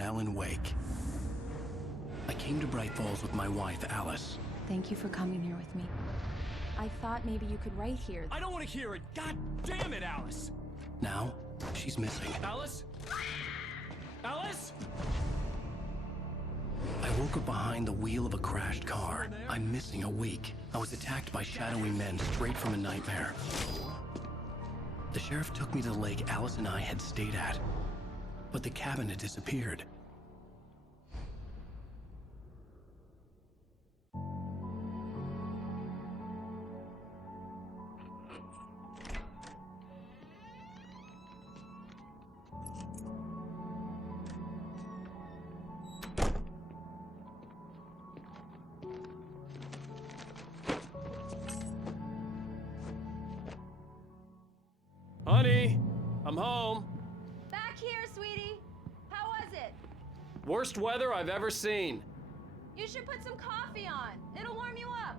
on Alan Wake. I came to Bright Falls with my wife, Alice. Thank you for coming here with me. I thought maybe you could write here. I don't want to hear it! God damn it, Alice! Now, she's missing. Alice? Alice? I woke up behind the wheel of a crashed car. I'm missing a week. I was attacked by shadowy men straight from a nightmare. The sheriff took me to the lake Alice and I had stayed at, but the cabin had disappeared. Honey, I'm home. Back here, sweetie. How was it? Worst weather I've ever seen. You should put some coffee on. It'll warm you up.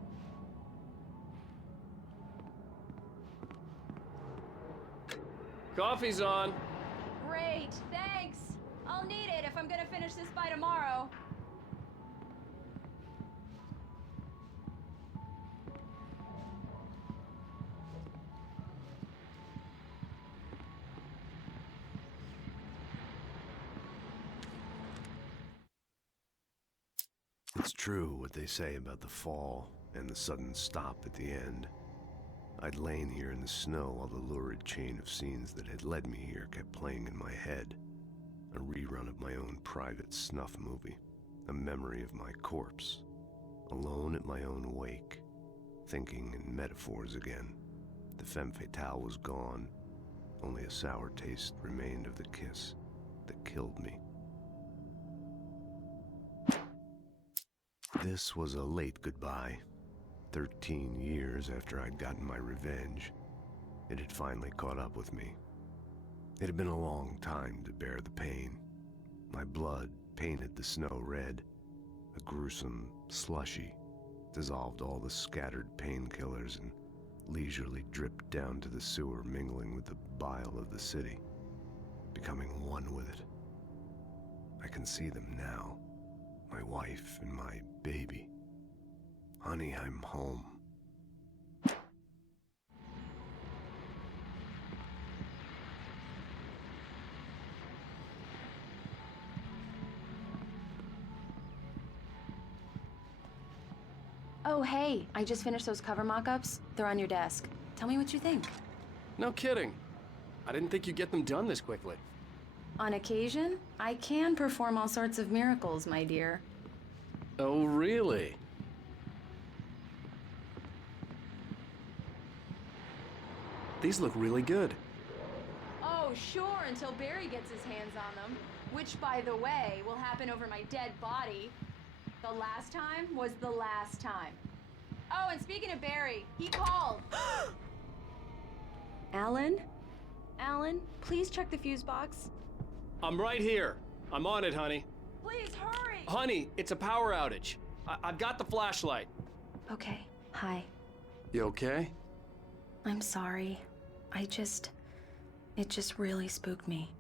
Coffee's on. Great, thanks. I'll need it if I'm gonna finish this by tomorrow. It's true what they say about the fall and the sudden stop at the end. I'd lain here in the snow while the lurid chain of scenes that had led me here kept playing in my head. A rerun of my own private snuff movie. A memory of my corpse. Alone at my own wake. Thinking in metaphors again. The femme fatale was gone. Only a sour taste remained of the kiss that killed me. This was a late goodbye. 13 years after I'd gotten my revenge, it had finally caught up with me. It had been a long time to bear the pain. My blood painted the snow red. A gruesome slushy dissolved all the scattered painkillers and leisurely dripped down to the sewer, mingling with the bile of the city, becoming one with it. I can see them now. My wife and my baby. Honey, I'm home. Oh, hey, I just finished those cover mock-ups. They're on your desk. Tell me what you think. No kidding. I didn't think you'd get them done this quickly. On occasion, I can perform all sorts of miracles, my dear. Oh, really? These look really good. Oh, sure, until Barry gets his hands on them. Which, by the way, will happen over my dead body. The last time was the last time. Oh, and speaking of Barry, he called. Alan? Alan, please check the fuse box. I'm right here. I'm on it, honey. Please, hurry! Honey, it's a power outage. I've got the flashlight. Okay, hi. You okay? I'm sorry. It just really spooked me.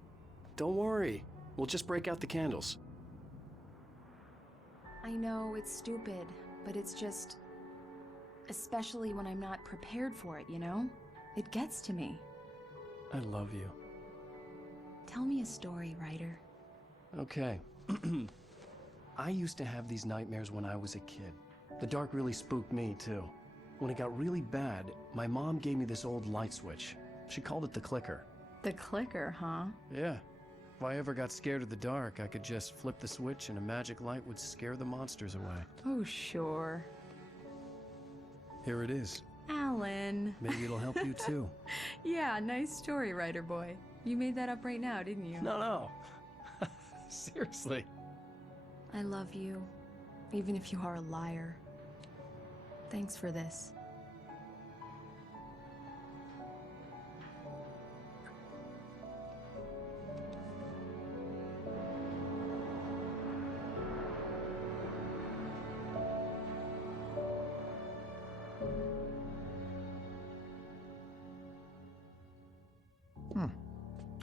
Don't worry. We'll just break out the candles. I know it's stupid, but it's just... especially when I'm not prepared for it, you know? It gets to me. I love you. Tell me a story, writer. Okay. I used to have these nightmares when I was a kid. The dark really spooked me, too. When it got really bad, my mom gave me this old light switch. She called it the clicker. The clicker, huh? Yeah. If I ever got scared of the dark, I could just flip the switch and a magic light would scare the monsters away. Oh, sure. Here it is. Alan. Maybe it'll help you, too. Yeah, nice story, writer boy. You made that up right now, didn't you? No. Seriously. I love you, even if you are a liar. Thanks for this.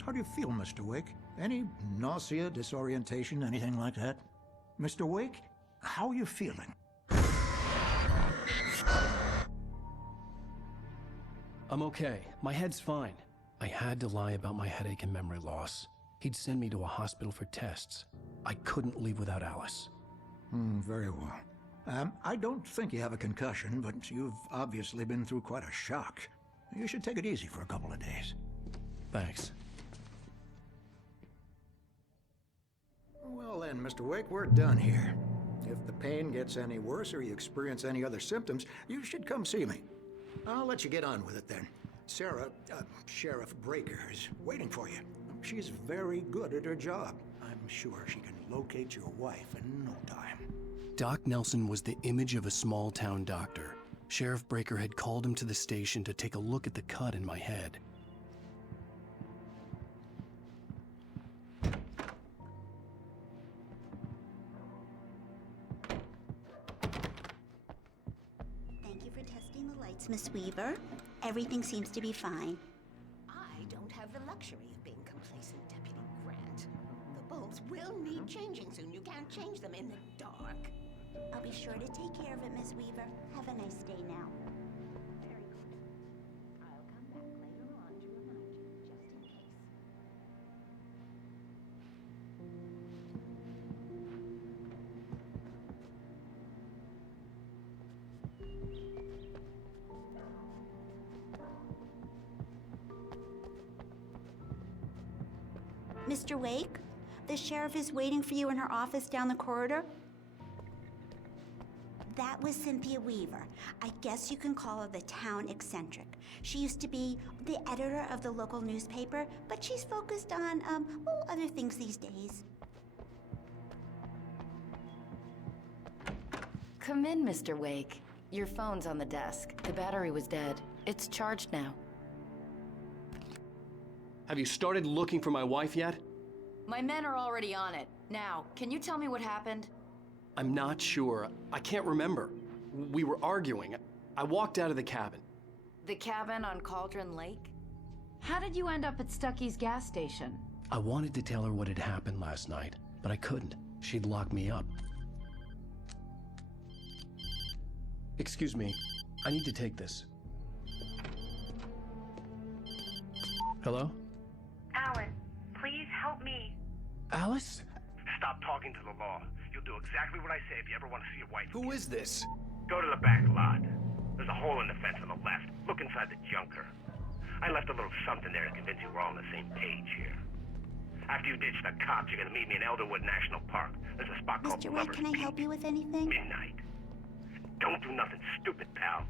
How do you feel, Mr. Wake? Any nausea, disorientation, anything like that? Mr. Wake, how are you feeling? I'm okay. My head's fine. I had to lie about my headache and memory loss. He'd send me to a hospital for tests. I couldn't leave without Alice. Very well. I don't think you have a concussion, but you've obviously been through quite a shock. You should take it easy for a couple of days. Thanks. Well then, Mr. Wake, we're done here. If the pain gets any worse or you experience any other symptoms, you should come see me. I'll let you get on with it then. Sarah, Sheriff Breaker, is waiting for you. She's very good at her job. I'm sure she can locate your wife in no time. Doc Nelson was the image of a small-town doctor. Sheriff Breaker had called him to the station to take a look at the cut in my head. Thank you for testing the lights, Miss Weaver. Everything seems to be fine. I don't have the luxury of being complacent, Deputy Grant. The bulbs will need changing soon. You can't change them in the dark. I'll be sure to take care of it, Miss Weaver. Have a nice day now. Very good. I'll come back later on to remind you, just in case. Mr. Wake, the sheriff is waiting for you in her office down the corridor. That was Cynthia Weaver. I guess you can call her the town eccentric. She used to be the editor of the local newspaper, but she's focused on, other things these days. Come in, Mr. Wake. Your phone's on the desk. The battery was dead. It's charged now. Have you started looking for my wife yet? My men are already on it. Now, can you tell me what happened? I'm not sure. I can't remember. We were arguing. I walked out of the cabin. The cabin on Cauldron Lake? How did you end up at Stucky's gas station? I wanted to tell her what had happened last night, but I couldn't. She'd lock me up. Excuse me. I need to take this. Hello? Alan, please help me. Alice? Stop talking to the law. You'll do exactly what I say if you ever want to see your wife. Who is this? Go to the back lot. There's a hole in the fence on the left. Look inside the junker. I left a little something there to convince you we're all on the same page here. After you ditch the cops, you're gonna meet me in Elderwood National Park. There's a spot called Mr. Wake, Lover's can I Peak. help you with anything? Midnight. Don't do nothing stupid, pal.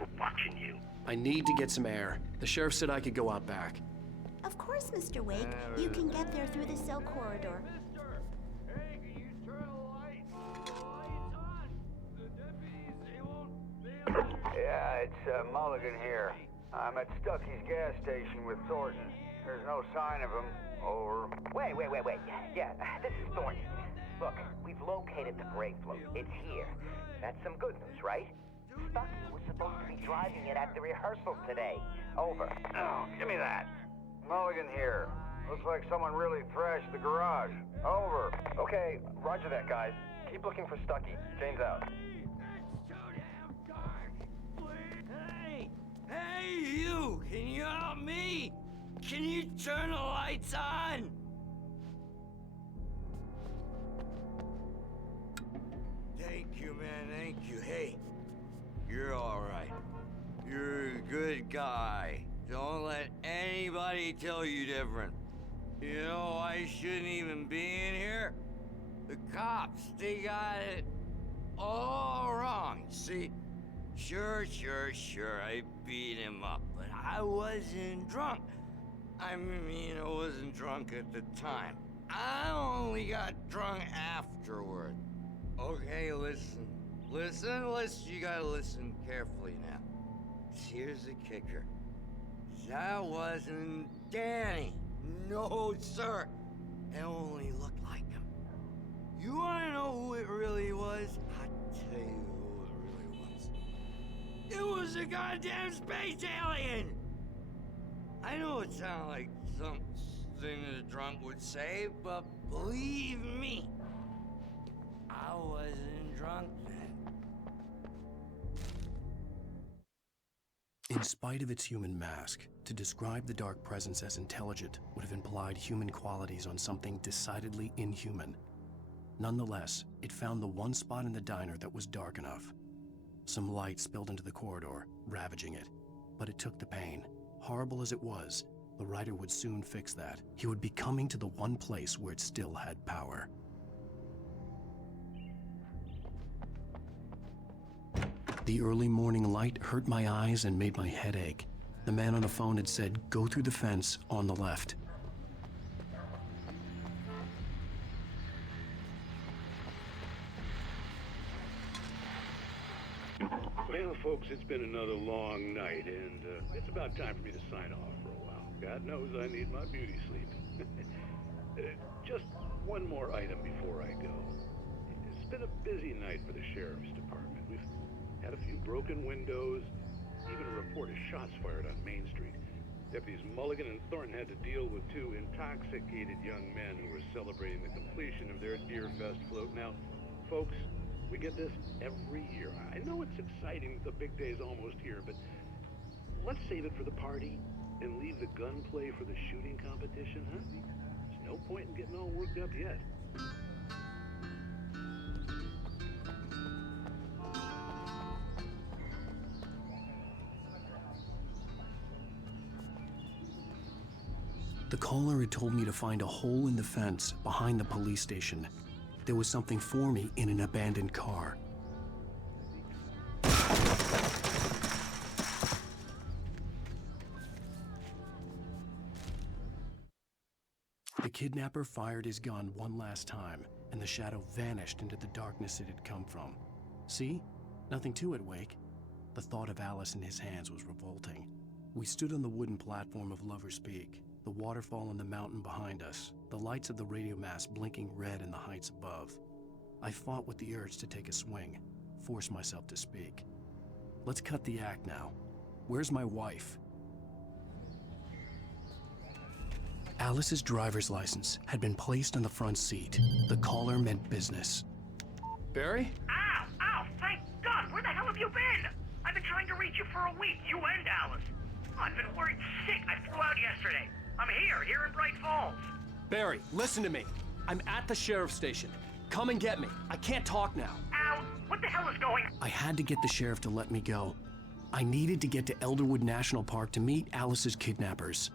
We're watching you. I need to get some air. The sheriff said I could go out back. Of course, Mr. Wake. You can get there through the cell corridor. Yeah, it's Mulligan here. I'm at Stucky's gas station with Thornton. There's no sign of him. Over. Wait. Yeah, this is Thornton. Look, we've located the brake float. It's here. That's some good news, right? Stucky was supposed to be driving it at the rehearsal today. Over. Oh, give me that. Mulligan here. Looks like someone really thrashed the garage. Over. Okay, roger that, guys. Keep looking for Stucky. Jane's out. Hey, you! Can you help me? Can you turn the lights on? Thank you, man, thank you. Hey, you're all right. You're a good guy. Don't let anybody tell you different. You know, I shouldn't even be in here. The cops, they got it all wrong, see? Sure, I beat him up, but I wasn't drunk. I mean, I wasn't drunk at the time. I only got drunk afterward. Okay, listen, you gotta listen carefully now. Here's the kicker. That wasn't Danny. No, sir. It only looked like him. You wanna know who it really was? I'll tell you who it really was. It was a goddamn space alien! I know it sounds like something thing that a drunk would say, but believe me, I wasn't drunk then. In spite of its human mask, to describe the dark presence as intelligent would have implied human qualities on something decidedly inhuman. Nonetheless, it found the one spot in the diner that was dark enough. Some light spilled into the corridor, ravaging it. But it took the pain. Horrible as it was, the writer would soon fix that. He would be coming to the one place where it still had power. The early morning light hurt my eyes and made my head ache. The man on the phone had said, "Go through the fence on the left." Well, folks, it's been another long night, and it's about time for me to sign off for a while. God knows I need my beauty sleep. Just one more item before I go. It's been a busy night for the Sheriff's Department. We've had a few broken windows, even a report of shots fired on Main Street. Deputies Mulligan and Thornton had to deal with two intoxicated young men who were celebrating the completion of their Deer Fest float. Now, folks, we get this every year. I know it's exciting, the big day's almost here, but let's save it for the party and leave the gunplay for the shooting competition, huh? There's no point in getting all worked up yet. The caller had told me to find a hole in the fence behind the police station. There was something for me in an abandoned car. The kidnapper fired his gun one last time, and the shadow vanished into the darkness it had come from. See? Nothing to it, Wake. The thought of Alice in his hands was revolting. We stood on the wooden platform of Lover's Peak, the waterfall and the mountain behind us, the lights of the radio mast blinking red in the heights above. I fought with the urge to take a swing, force myself to speak. Let's cut the act now. Where's my wife? Alice's driver's license had been placed on the front seat. The caller meant business. Barry? Ow! Ow! Thank God! Where the hell have you been? I've been trying to reach you for a week, you and Alice. I've been worried sick. I flew out yesterday. I'm here in Bright Falls. Barry, listen to me. I'm at the sheriff's station. Come and get me. I can't talk now. Al, what the hell is going on? I had to get the sheriff to let me go. I needed to get to Elderwood National Park to meet Alice's kidnappers.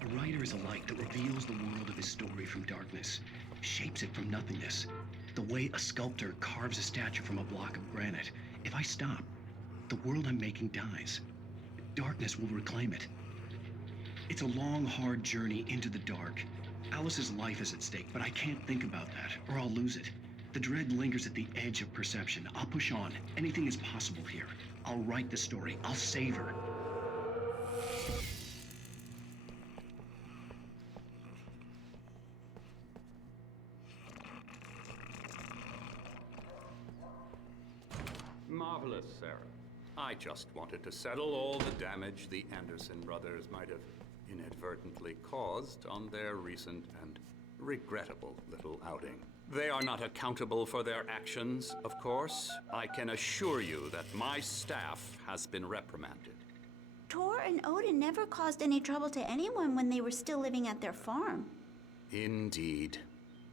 A writer is a light that reveals the world of his story from darkness, shapes it from nothingness. The way a sculptor carves a statue from a block of granite. If I stop, the world I'm making dies. Darkness will reclaim it. It's a long, hard journey into the dark. Alice's life is at stake, but I can't think about that, or I'll lose it. The dread lingers at the edge of perception. I'll push on. Anything is possible here. I'll write the story. I'll save her. Marvelous, Sarah. I just wanted to settle all the damage the Anderson brothers might have inadvertently caused on their recent and regrettable little outing. They are not accountable for their actions, of course. I can assure you that my staff has been reprimanded. Tor and Odin never caused any trouble to anyone when they were still living at their farm. Indeed.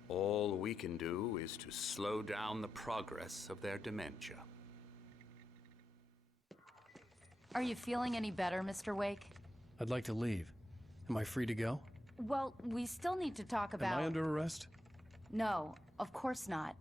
All we can do is to slow down the progress of their dementia. Are you feeling any better, Mr. Wake? I'd like to leave. Am I free to go? Well, we still need to talk about... Am I under arrest? No, of course not.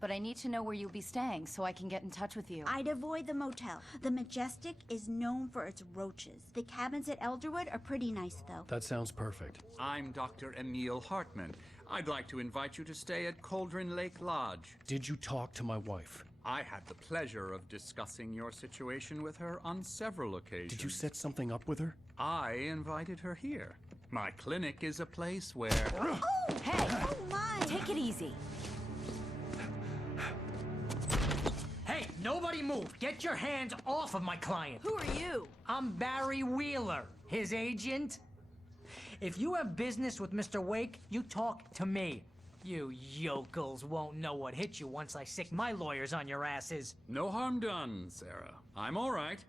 But I need to know where you'll be staying so I can get in touch with you. I'd avoid the motel. The Majestic is known for its roaches. The cabins at Elderwood are pretty nice, though. That sounds perfect. I'm Dr. Emil Hartman. I'd like to invite you to stay at Cauldron Lake Lodge. Did you talk to my wife? I had the pleasure of discussing your situation with her on several occasions. Did you set something up with her? I invited her here. My clinic is a place where... Oh, hey! Oh, my! Take it easy. Hey, nobody move! Get your hands off of my client! Who are you? I'm Barry Wheeler, his agent. If you have business with Mr. Wake, you talk to me. You yokels won't know what hit you once I sick my lawyers on your asses. No harm done, Sarah. I'm all right.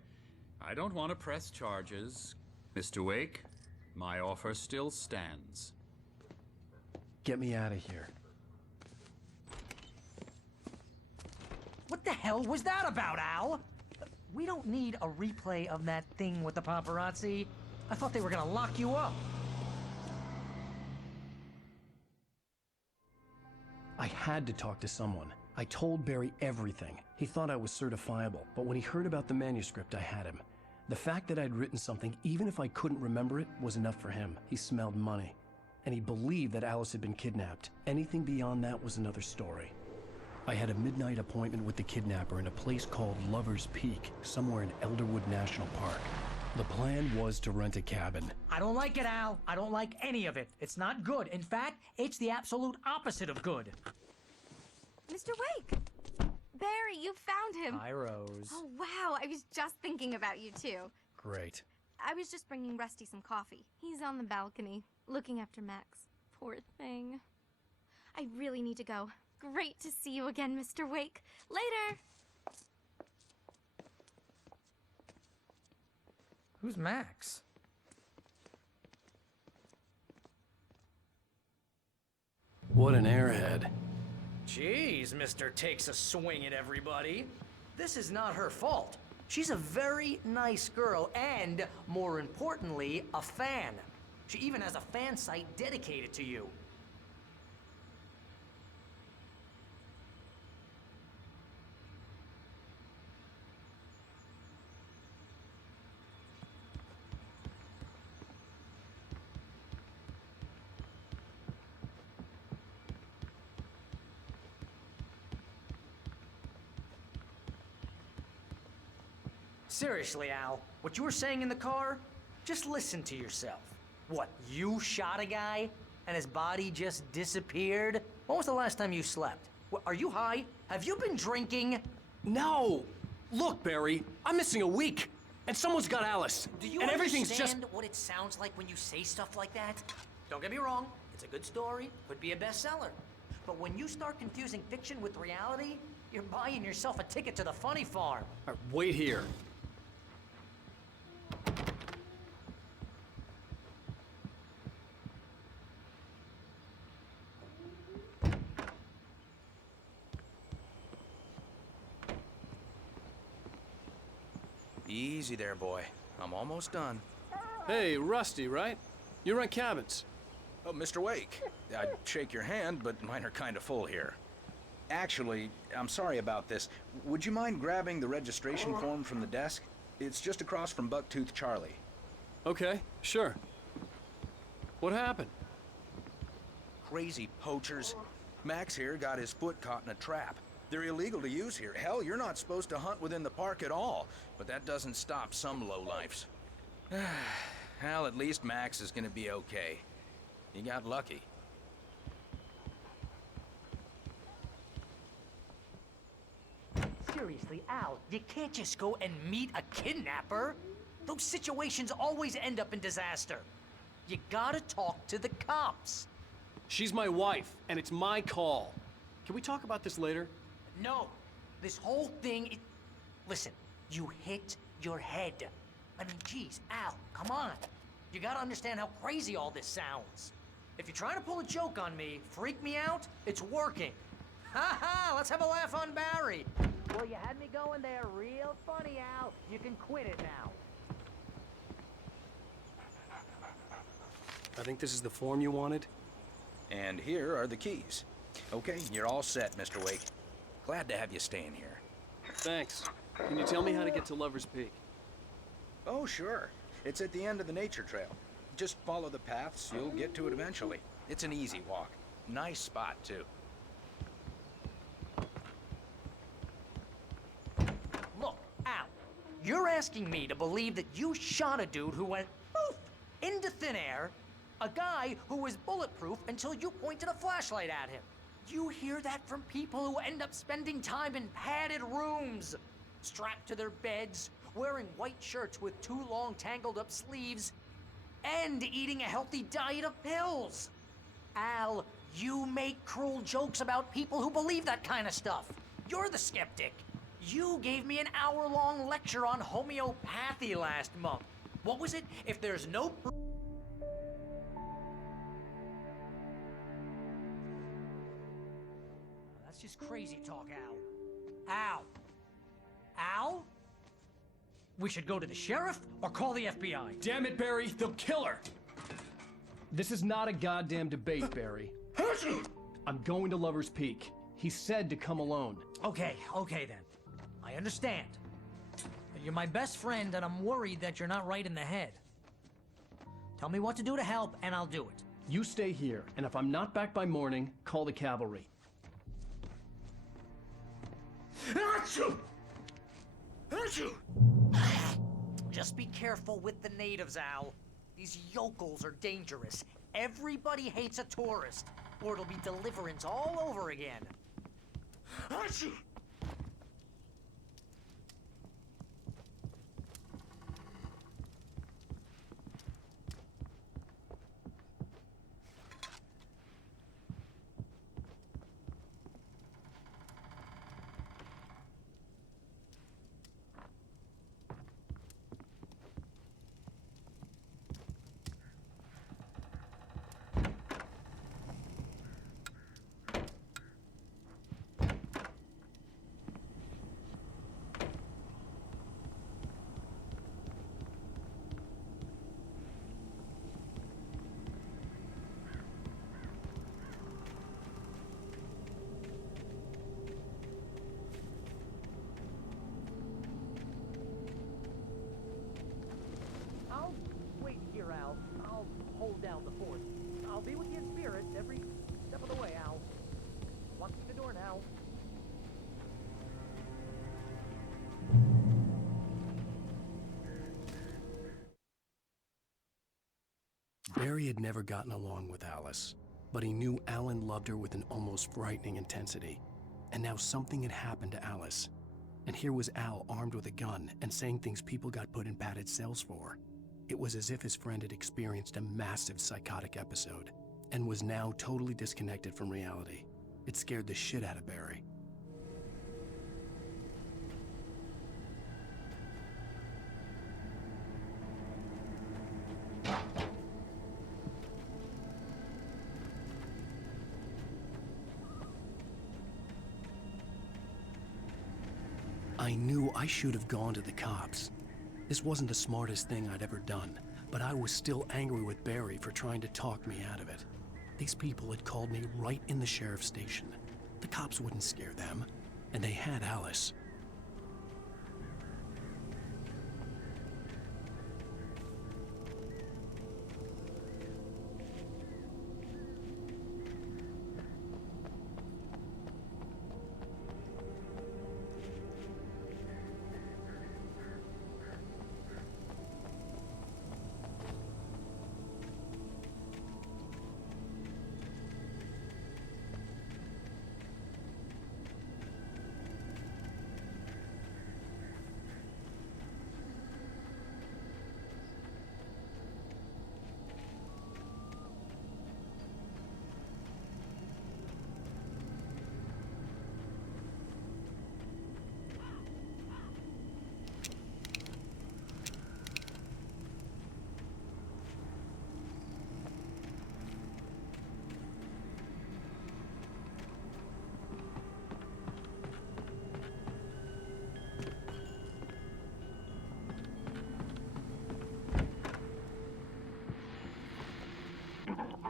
I don't want to press charges. Mr. Wake, my offer still stands. Get me out of here. What the hell was that about, Al? We don't need a replay of that thing with the paparazzi. I thought they were gonna lock you up. I had to talk to someone. I told Barry everything. He thought I was certifiable, but when he heard about the manuscript, I had him. The fact that I'd written something, even if I couldn't remember it, was enough for him. He smelled money. And he believed that Alice had been kidnapped. Anything beyond that was another story. I had a midnight appointment with the kidnapper in a place called Lover's Peak, somewhere in Elderwood National Park. The plan was to rent a cabin. I don't like it, Al. I don't like any of it. It's not good. In fact, it's the absolute opposite of good. Mr. Wake! Barry, you found him! Hi, Rose. Oh, wow. I was just thinking about you, too. Great. I was just bringing Rusty some coffee. He's on the balcony, looking after Max. Poor thing. I really need to go. Great to see you again, Mr. Wake. Later! Who's Max? What an airhead. Jeez, Mr. Takes a swing at everybody. This is not her fault. She's a very nice girl and, more importantly, a fan. She even has a fan site dedicated to you. Seriously, Al, what you were saying in the car, just listen to yourself. What, you shot a guy and his body just disappeared? When was the last time you slept? What, are you high? Have you been drinking? No! Look, Barry, I'm missing a week, and someone's got Alice. Do you and everything's understand just... what it sounds like when you say stuff like that? Don't get me wrong, it's a good story, could be a bestseller. But when you start confusing fiction with reality, you're buying yourself a ticket to the funny farm. All right, wait here. Easy there, boy. I'm almost done. Hey, Rusty, right? You rent cabins. Oh, Mr. Wake. I'd shake your hand, but mine are kind of full here. Actually, I'm sorry about this. Would you mind grabbing the registration form from the desk? It's just across from Bucktooth Charlie. Okay, sure. What happened? Crazy poachers. Max here got his foot caught in a trap. They're illegal to use here. Hell, you're not supposed to hunt within the park at all. But that doesn't stop some lowlifes. Hell, at least Max is gonna be okay. He got lucky. Seriously, Al, you can't just go and meet a kidnapper. Those situations always end up in disaster. You gotta talk to the cops. She's my wife, and it's my call. Can we talk about this later? No, this whole thing, listen, you hit your head. I mean, geez, Al, come on. You gotta understand how crazy all this sounds. If you're trying to pull a joke on me, freak me out, it's working. Ha ha, let's have a laugh on Barry. Well, you had me going there real funny, Al. You can quit it now. I think this is the form you wanted. And here are the keys. Okay, you're all set, Mr. Wake. Glad to have you staying here. Thanks. Can you tell me how to get to Lover's Peak? Oh, sure. It's at the end of the nature trail. Just follow the paths, you'll get to it eventually. It's an easy walk. Nice spot, too. Look, Al, you're asking me to believe that you shot a dude who went poof into thin air, A guy who was bulletproof until you pointed a flashlight at him. You hear that from people who end up spending time in padded rooms, strapped to their beds, wearing white shirts with too long tangled up sleeves, and eating a healthy diet of pills. Al, you make cruel jokes about people who believe that kind of stuff. You're the skeptic. You gave me an hour-long lecture on homeopathy last month. What was it? If there's no proof... That's just crazy talk, Al. Al? Al? We should go to the sheriff or call the FBI. Damn it, Barry, they'll kill her! This is not a goddamn debate, Barry. I'm going to Lover's Peak. He said to come alone. Okay then. I understand. But you're my best friend, and I'm worried that you're not right in the head. Tell me what to do to help, and I'll do it. You stay here, and if I'm not back by morning, call the cavalry. Achoo! Achoo! Just be careful with the natives, Al. These yokels are dangerous. Everybody hates a tourist, or it'll be Deliverance all over again. Achoo! I'll wait here, Al. I'll hold down the fort. I'll be with you in spirit every step of the way, Al. Locking the door now. Barry had never gotten along with Alice, but he knew Alan loved her with an almost frightening intensity. And now something had happened to Alice. And here was Al armed with a gun and saying things people got put in padded cells for. It was as if his friend had experienced a massive psychotic episode and was now totally disconnected from reality. It scared the shit out of Barry. I knew I should have gone to the cops. This wasn't the smartest thing I'd ever done, but I was still angry with Barry for trying to talk me out of it. These people had called me right in the sheriff's station. The cops wouldn't scare them, and they had Alice.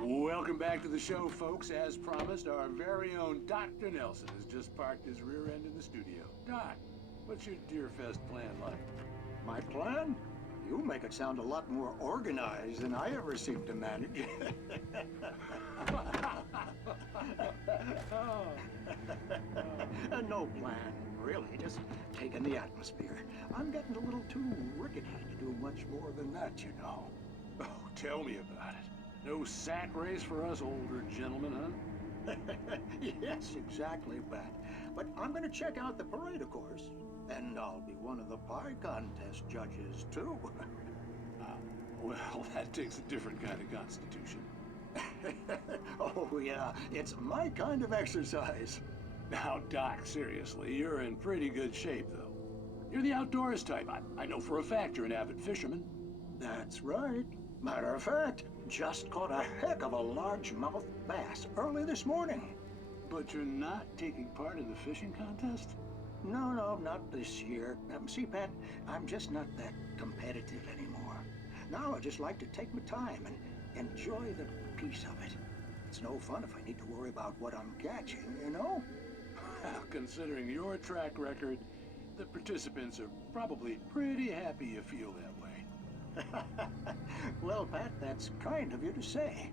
Welcome back to the show, folks. As promised, our very own Dr. Nelson has just parked his rear end in the studio. Doc, what's your Deerfest plan like? My plan? You make it sound a lot more organized than I ever seem to manage. No plan, really. Just taking the atmosphere. I'm getting a little too rickety to do much more than that, you know. Oh, tell me about it. No sack race for us older gentlemen, huh? Yes, exactly, Pat. But I'm going to check out the parade, of course. And I'll be one of the pie contest judges, too. Well, that takes a different kind of constitution. Oh, yeah, it's my kind of exercise. Now, Doc, seriously, you're in pretty good shape, though. You're the outdoors type. I know for a fact you're an avid fisherman. That's right. Matter of fact, just caught a heck of a largemouth bass early this morning. But you're not taking part in the fishing contest? No, not this year. See, Pat, I'm just not that competitive anymore. Now I just like to take my time and enjoy the peace of it. It's no fun if I need to worry about what I'm catching, you know? Well, considering your track record, the participants are probably pretty happy you feel that way. Well, Pat, that's kind of you to say.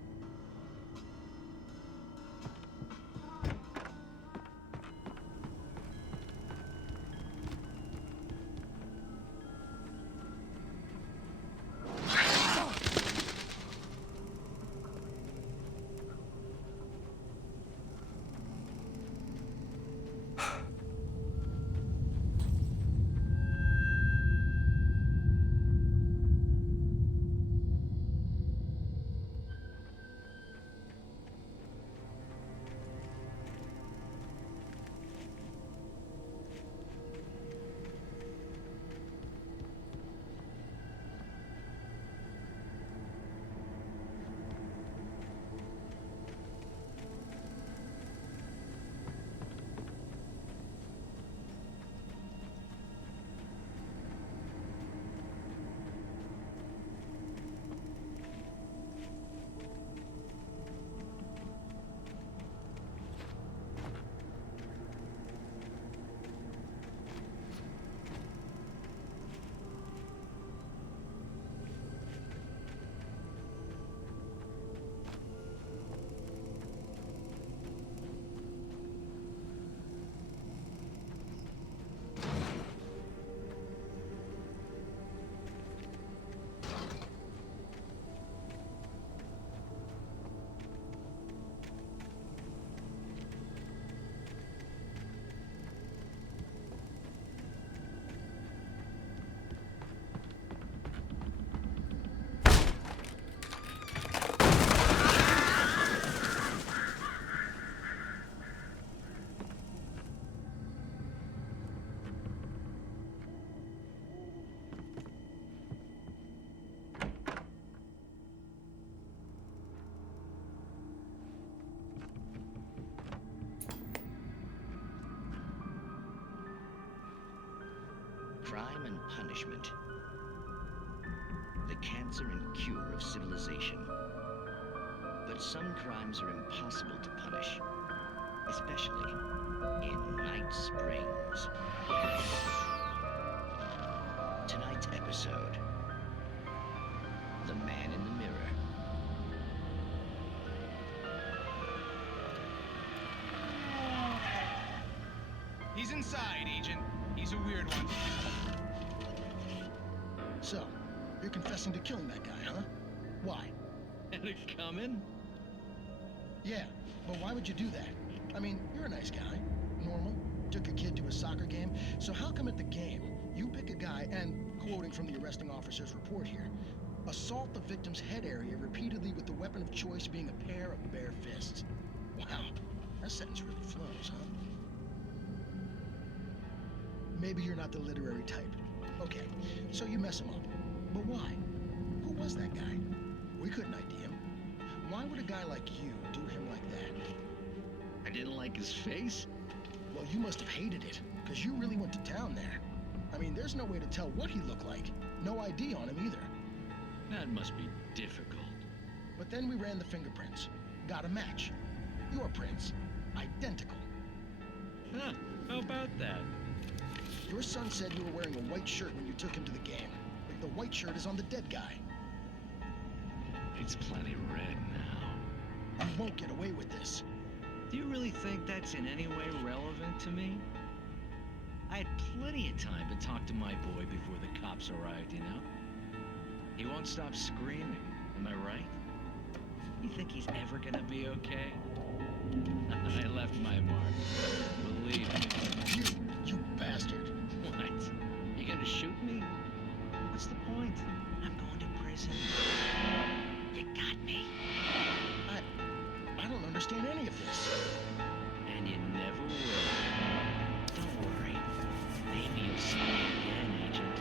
Crime and punishment. The cancer and cure of civilization. But some crimes are impossible to punish, especially in Night Springs. Tonight's episode, The Man in the Mirror. He's inside, Agent. He's a weird one. So, you're confessing to killing that guy, huh? Why? And it coming? Yeah, but why would you do that? I mean, you're a nice guy. Normal. Took a kid to a soccer game. So how come at the game, you pick a guy and, quoting from the arresting officer's report here, assault the victim's head area repeatedly with the weapon of choice being a pair of bare fists? Wow, that sentence really flows, huh? Maybe you're not the literary type. Okay, so you mess him up. But why? Who was that guy? We couldn't ID him. Why would a guy like you do him like that? I didn't like his face? Well, you must have hated it, because you really went to town there. I mean, there's no way to tell what he looked like. No ID on him either. That must be difficult. But then we ran the fingerprints. Got a match. Your prints. Identical. Huh, how about that? Your son said you were wearing a white shirt when you took him to the game. The white shirt is on the dead guy. It's plenty red now. You won't get away with this. Do you really think that's in any way relevant to me? I had plenty of time to talk to my boy before the cops arrived, you know? He won't stop screaming, am I right? You think he's ever gonna be okay? I left my mark. Believe me. You bastard. What? You gonna shoot me? What's the point? I'm going to prison. You got me. I don't understand any of this. And you never will. Don't worry. Maybe you'll see me again, Agent.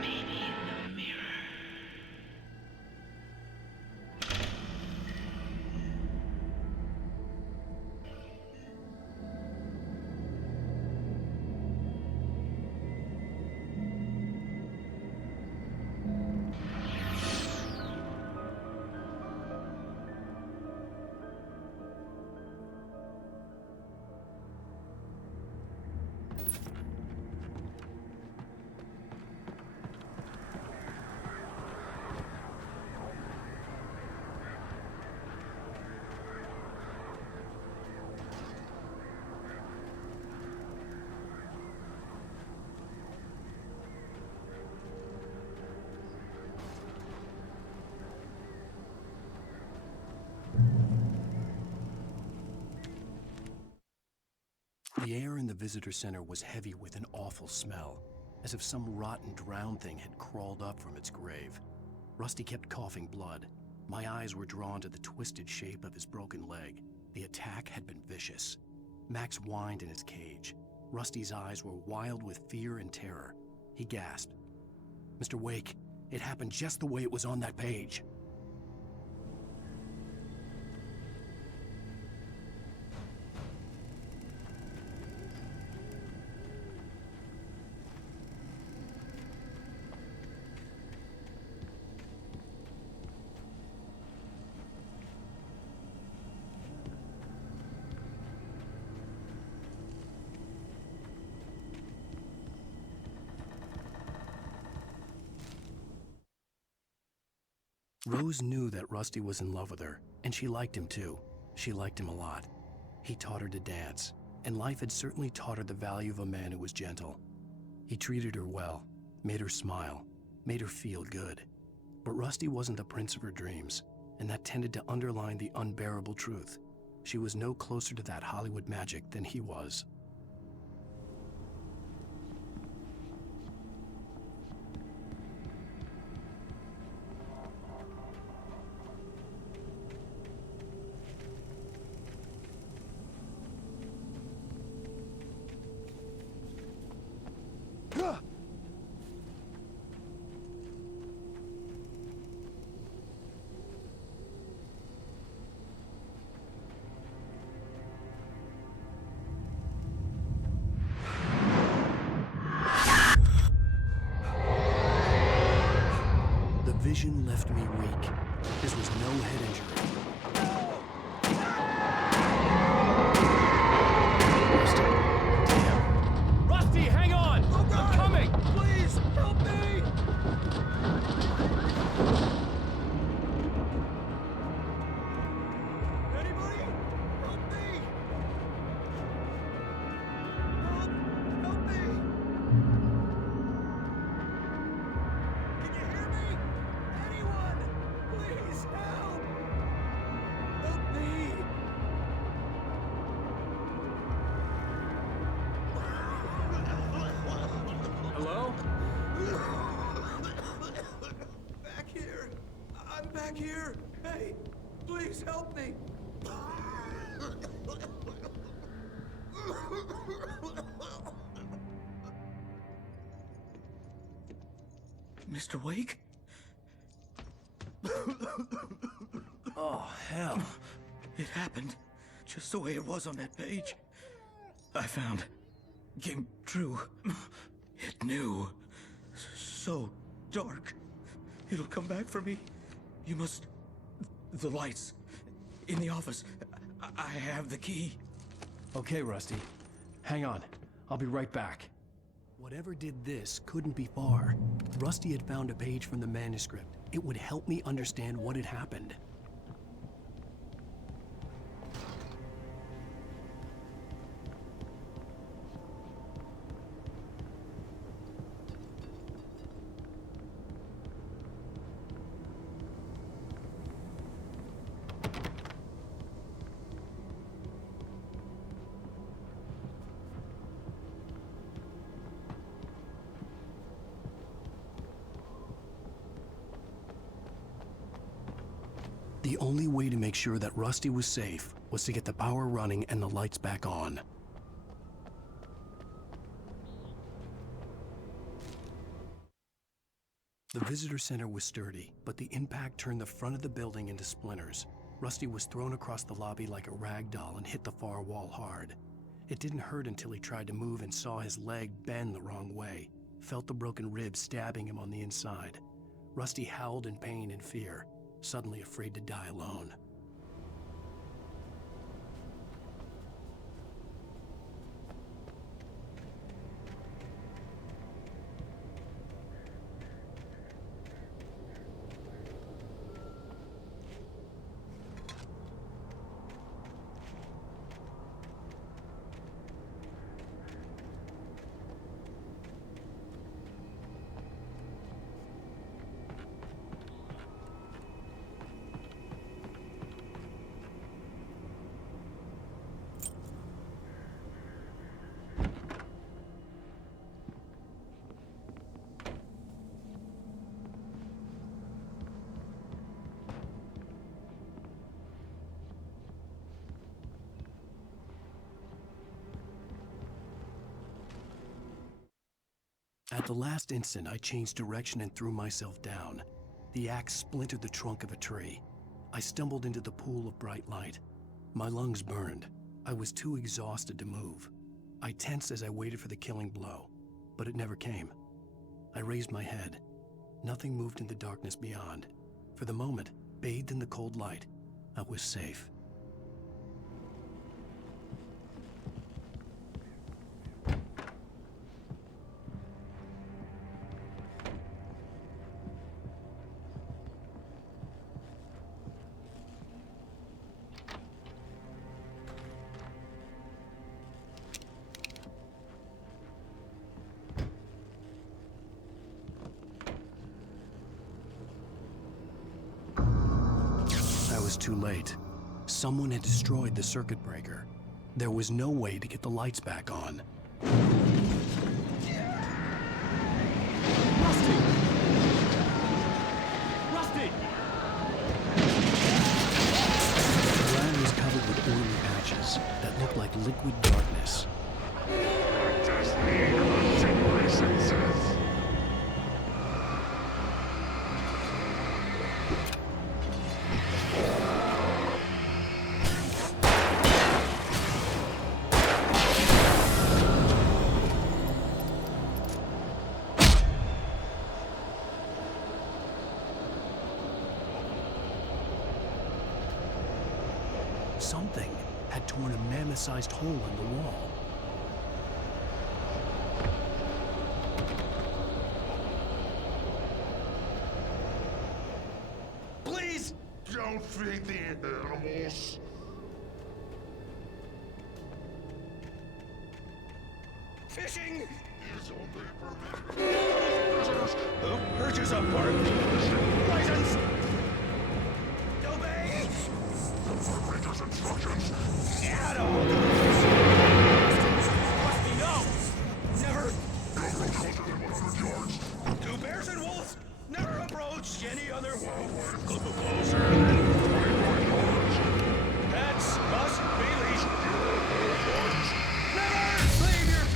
Maybe in the mirror. The air in the visitor center was heavy with an awful smell, as if some rotten drowned thing had crawled up from its grave. Rusty kept coughing blood. My eyes were drawn to the twisted shape of his broken leg. The attack had been vicious. Max whined in his cage. Rusty's eyes were wild with fear and terror. He gasped. "Mr. Wake, it happened just the way it was on that page." Rose knew that Rusty was in love with her, and she liked him too. She liked him a lot. He taught her to dance, and life had certainly taught her the value of a man who was gentle. He treated her well, made her smile, made her feel good. But Rusty wasn't the prince of her dreams, and that tended to underline the unbearable truth. She was no closer to that Hollywood magic than he was. The vision left me weak. This was no head injury. Rusty, hang on! I'm coming! Please, help me! Anybody? Help me! Help me! Can you hear me? Anyone? Please, help! Help me! Hello? Back here. I'm back here. Hey, please help me. Mr. Wake? Oh, hell. It happened just the way it was on that page. I found. Came true. It knew. So dark. It'll come back for me. You must... The lights. In the office. I have the key. Okay, Rusty. Hang on. I'll be right back. Whatever did this couldn't be far. Rusty had found a page from the manuscript. It would help me understand what had happened. The only way to make sure that Rusty was safe was to get the power running and the lights back on. The visitor center was sturdy, but the impact turned the front of the building into splinters. Rusty was thrown across the lobby like a rag doll and hit the far wall hard. It didn't hurt until he tried to move and saw his leg bend the wrong way, felt the broken rib stabbing him on the inside. Rusty howled in pain and fear, suddenly afraid to die alone. At the last instant, I changed direction and threw myself down. The axe splintered the trunk of a tree. I stumbled into the pool of bright light. My lungs burned. I was too exhausted to move. I tensed as I waited for the killing blow, but it never came. I raised my head. Nothing moved in the darkness beyond. For the moment, bathed in the cold light, I was safe. Too late. Someone had destroyed the circuit breaker. There was no way to get the lights back on. Rusty! Rusty! The ground was covered with oily patches that looked like liquid darkness. Something had torn a mammoth-sized hole in the wall. Please don't feed the animals. Fishing is only permitted. Who purchase a park license? Obey. Operator's instructions. Get on. Rusty, no. Never. Don't approach closer than 100 yards. Do bears and wolves never approach any other wildlife closer than 25 yards. Pets must be leashed. Never leave your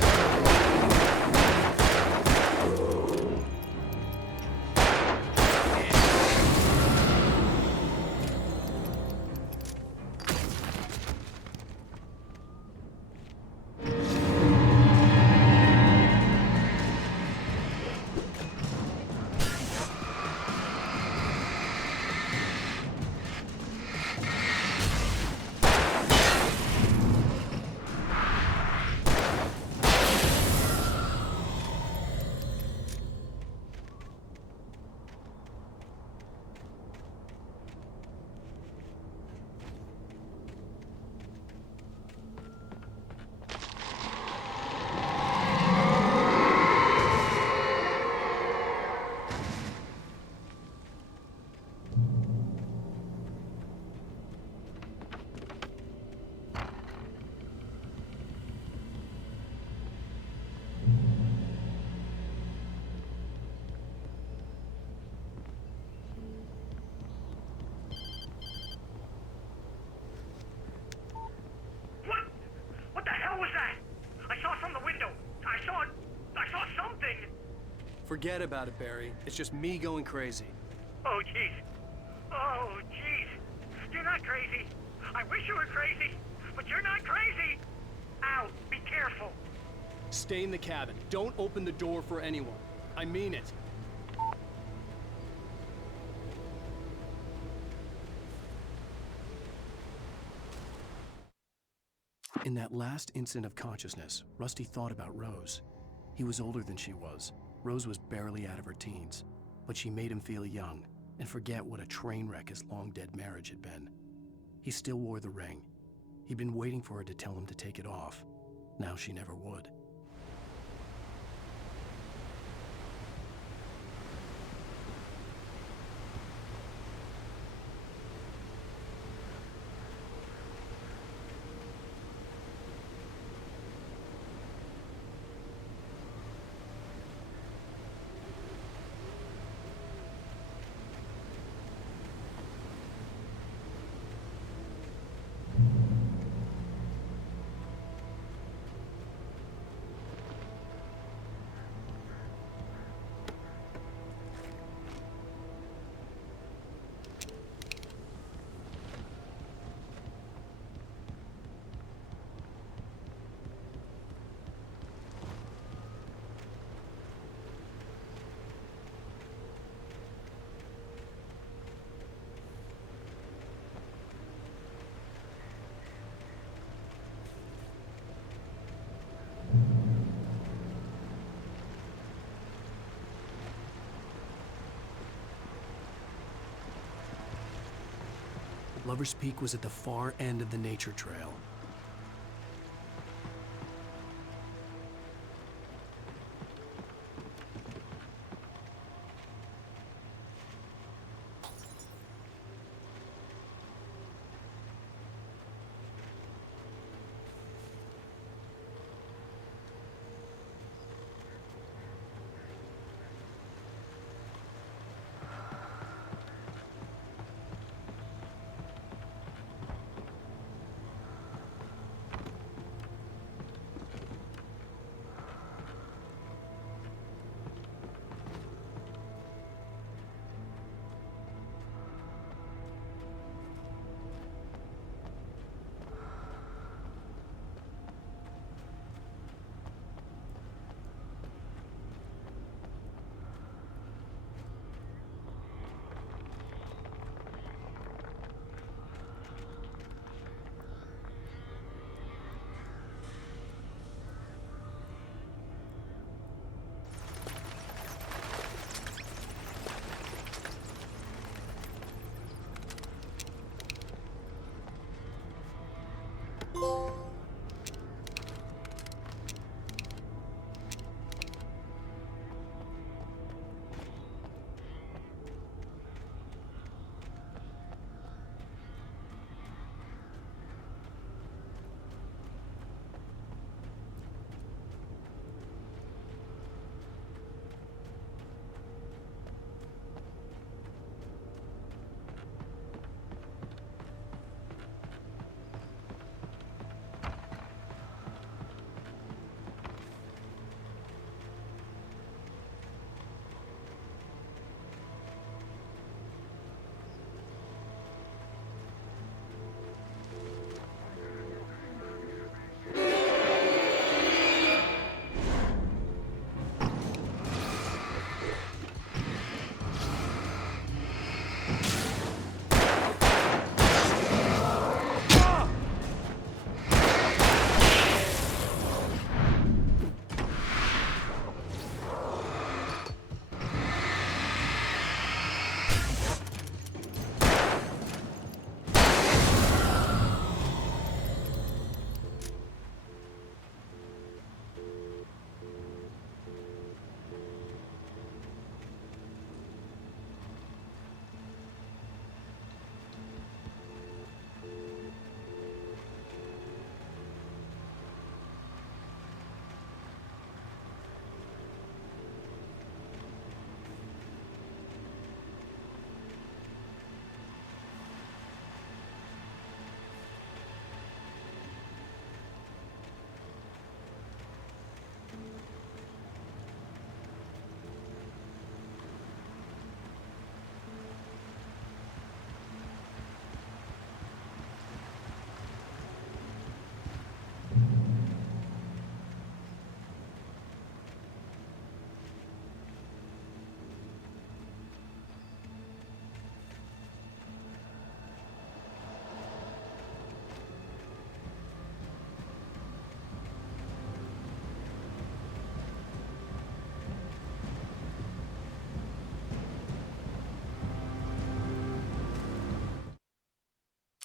Forget about it, Barry. It's just me going crazy. Oh, jeez. Oh, jeez. You're not crazy. I wish you were crazy, but you're not crazy. Ow, be careful. Stay in the cabin. Don't open the door for anyone. I mean it. In that last instant of consciousness, Rusty thought about Rose. He was older than she was. Rose was barely out of her teens, but she made him feel young and forget what a train wreck his long-dead marriage had been. He still wore the ring. He'd been waiting for her to tell him to take it off. Now she never would. Lover's Peak was at the far end of the nature trail.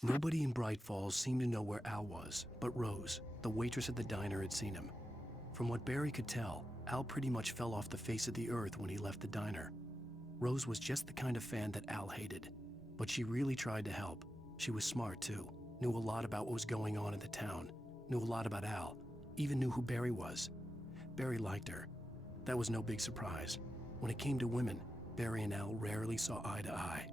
Nobody in Bright Falls seemed to know where Al was, but Rose, the waitress at the diner, had seen him. From what Barry could tell, Al pretty much fell off the face of the earth when he left the diner. Rose was just the kind of fan that Al hated, but she really tried to help. She was smart too, knew a lot about what was going on in the town, knew a lot about Al, even knew who Barry was. Barry liked her. That was no big surprise. When it came to women, Barry and Al rarely saw eye to eye.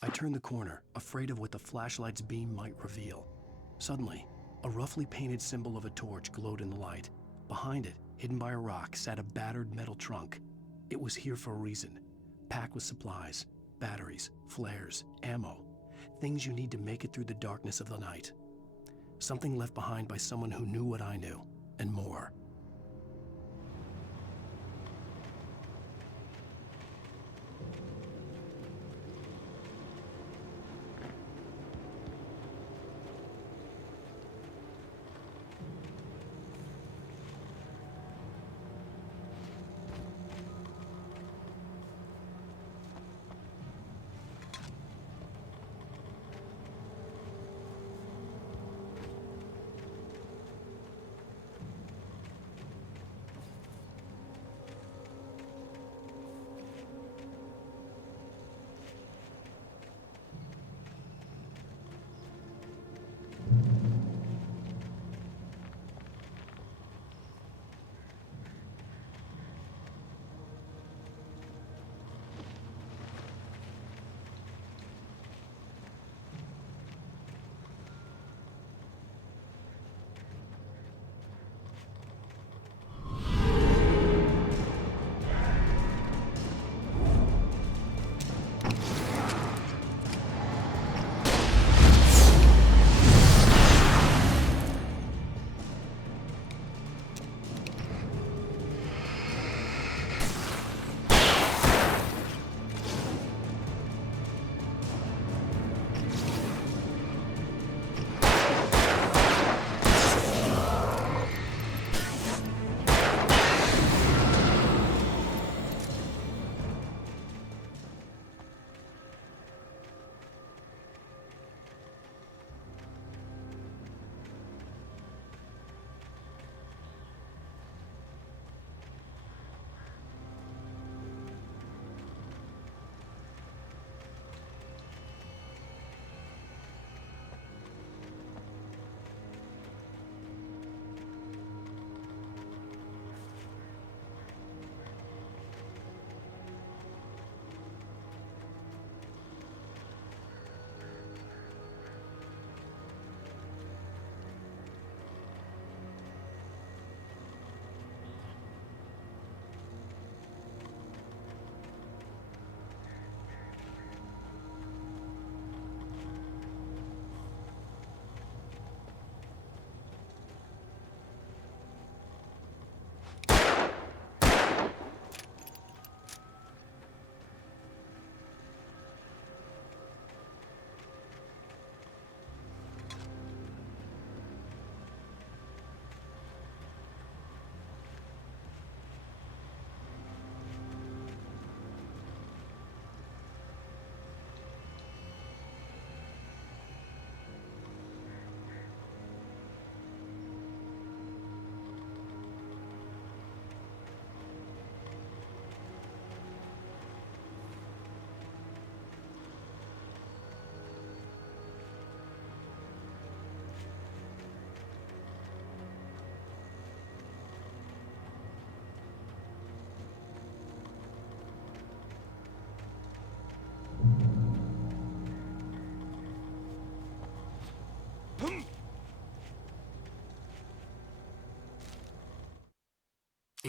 I turned the corner, afraid of what the flashlight's beam might reveal. Suddenly, a roughly painted symbol of a torch glowed in the light. Behind it, hidden by a rock, sat a battered metal trunk. It was here for a reason, packed with supplies, batteries, flares, ammo, things you need to make it through the darkness of the night. Something left behind by someone who knew what I knew. and more.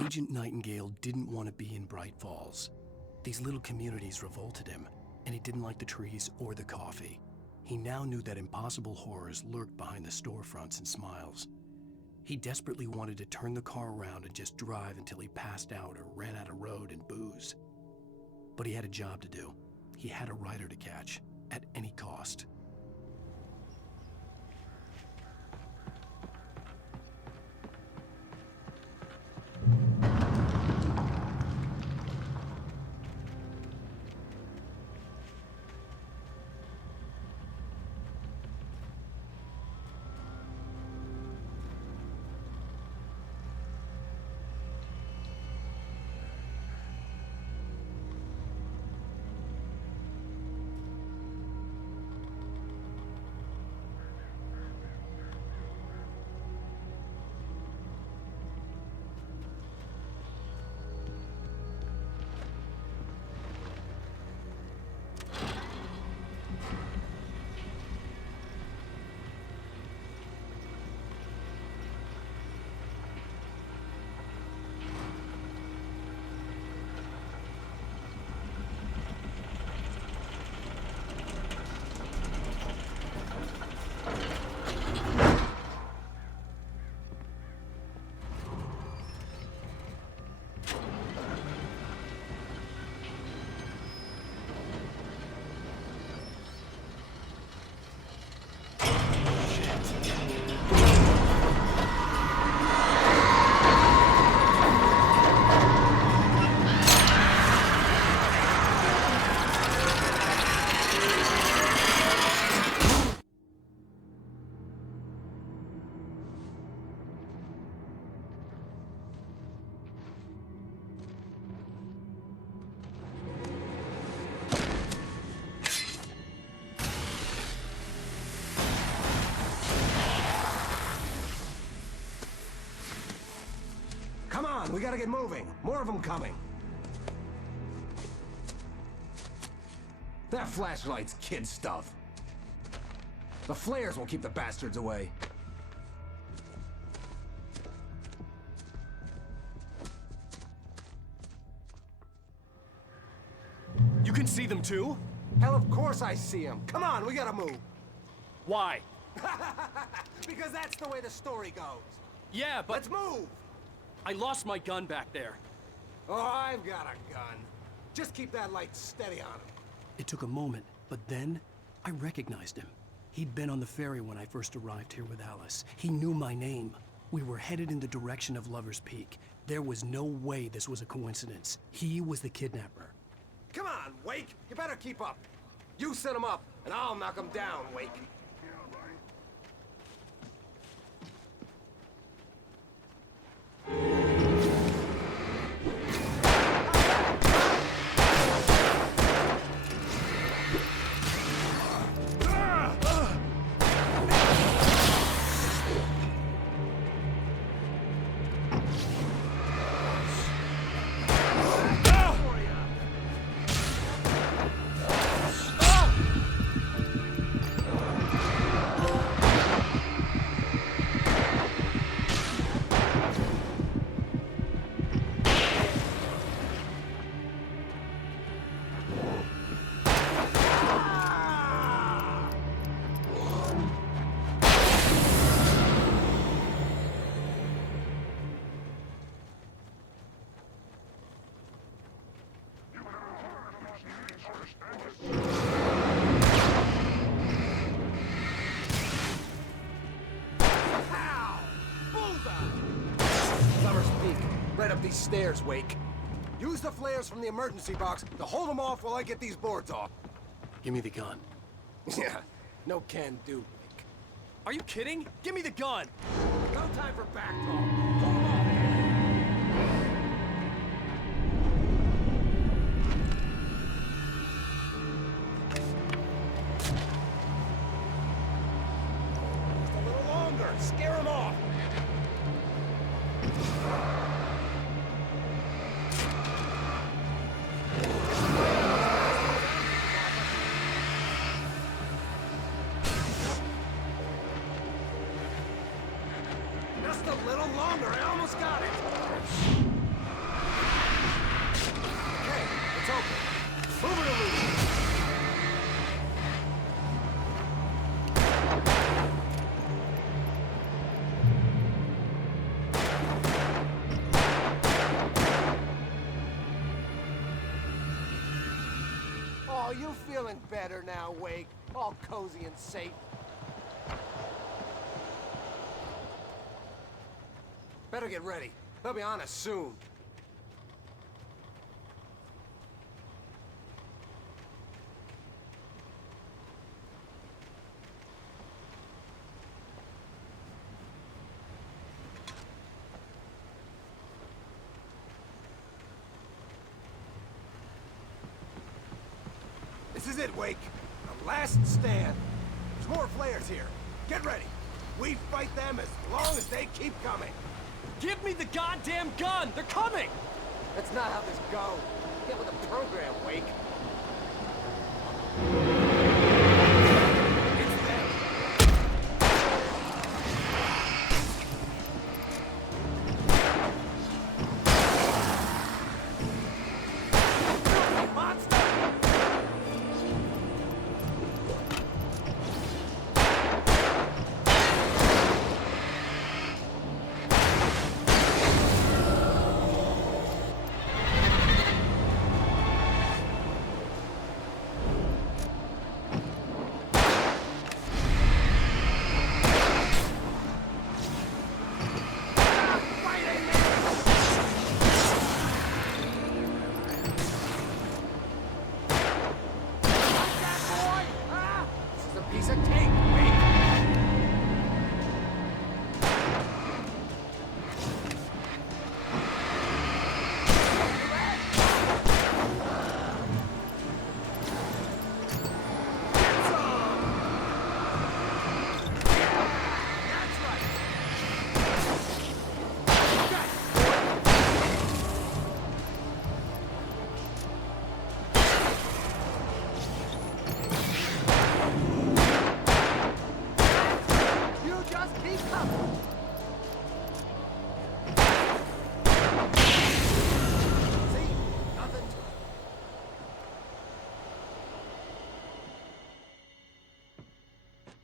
Agent Nightingale didn't want to be in Bright Falls. These little communities revolted him, and he didn't like the trees or the coffee. He now knew that impossible horrors lurked behind the storefronts and smiles. He desperately wanted to turn the car around and just drive until he passed out or ran out of road and booze. But he had a job to do. He had a rider to catch, at any cost. on, we gotta get moving. More of them coming. That flashlight's kid stuff. The flares will keep the bastards away. You can see them too? Hell, of course I see them. Come on, we gotta move. Why? Because that's the way the story goes. Yeah, but... Let's move! I lost my gun back there. Oh, I've got a gun. Just keep that light steady on him. It took a moment, but then I recognized him. He'd been on the ferry when I first arrived here with Alice. He knew my name. We were headed in the direction of Lover's Peak. There was no way this was a coincidence. He was the kidnapper. Come on, Wake! You better keep up. You set him up, and I'll knock him down, Wake. Right up these stairs, Wake. Use the flares from the emergency box to hold them off while I get these boards off. Give me the gun. Yeah, no can do, Wake. Are you kidding? Give me the gun! No time for back talk. Hold them off, Just a little longer. Scare them off. Just a little longer. I almost got it. Okay, it's open. Move it along. Oh, you feeling better now, Wake? All cozy and safe. Better get ready. They'll be on us soon. This is it, Wake. The last stand. There's more flares here. Get ready. We fight them as long as they keep coming. Give me the goddamn gun! They're coming! That's not how this goes. Get with the program, Wake. It's them. Monster!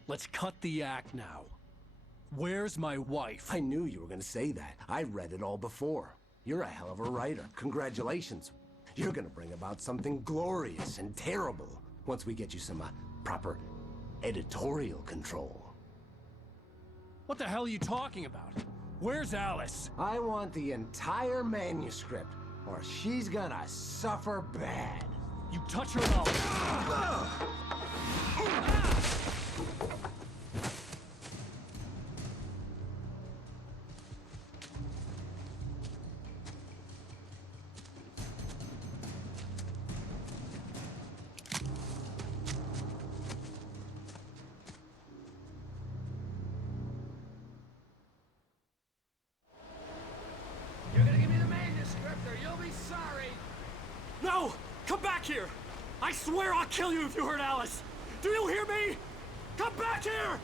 Let's cut the act now. Where's my wife? I knew you were gonna say that. I read it all before. You're a hell of a writer. Congratulations. You're gonna bring about something glorious and terrible once we get you some proper editorial control. What the hell are you talking about? Where's Alice? I want the entire manuscript, or she's gonna suffer bad. You touch her and I'll... You're gonna give me the manuscript or you'll be sorry. No! Come back here! I swear I'll kill you if you hurt Alice! Do you hear me? Come back here!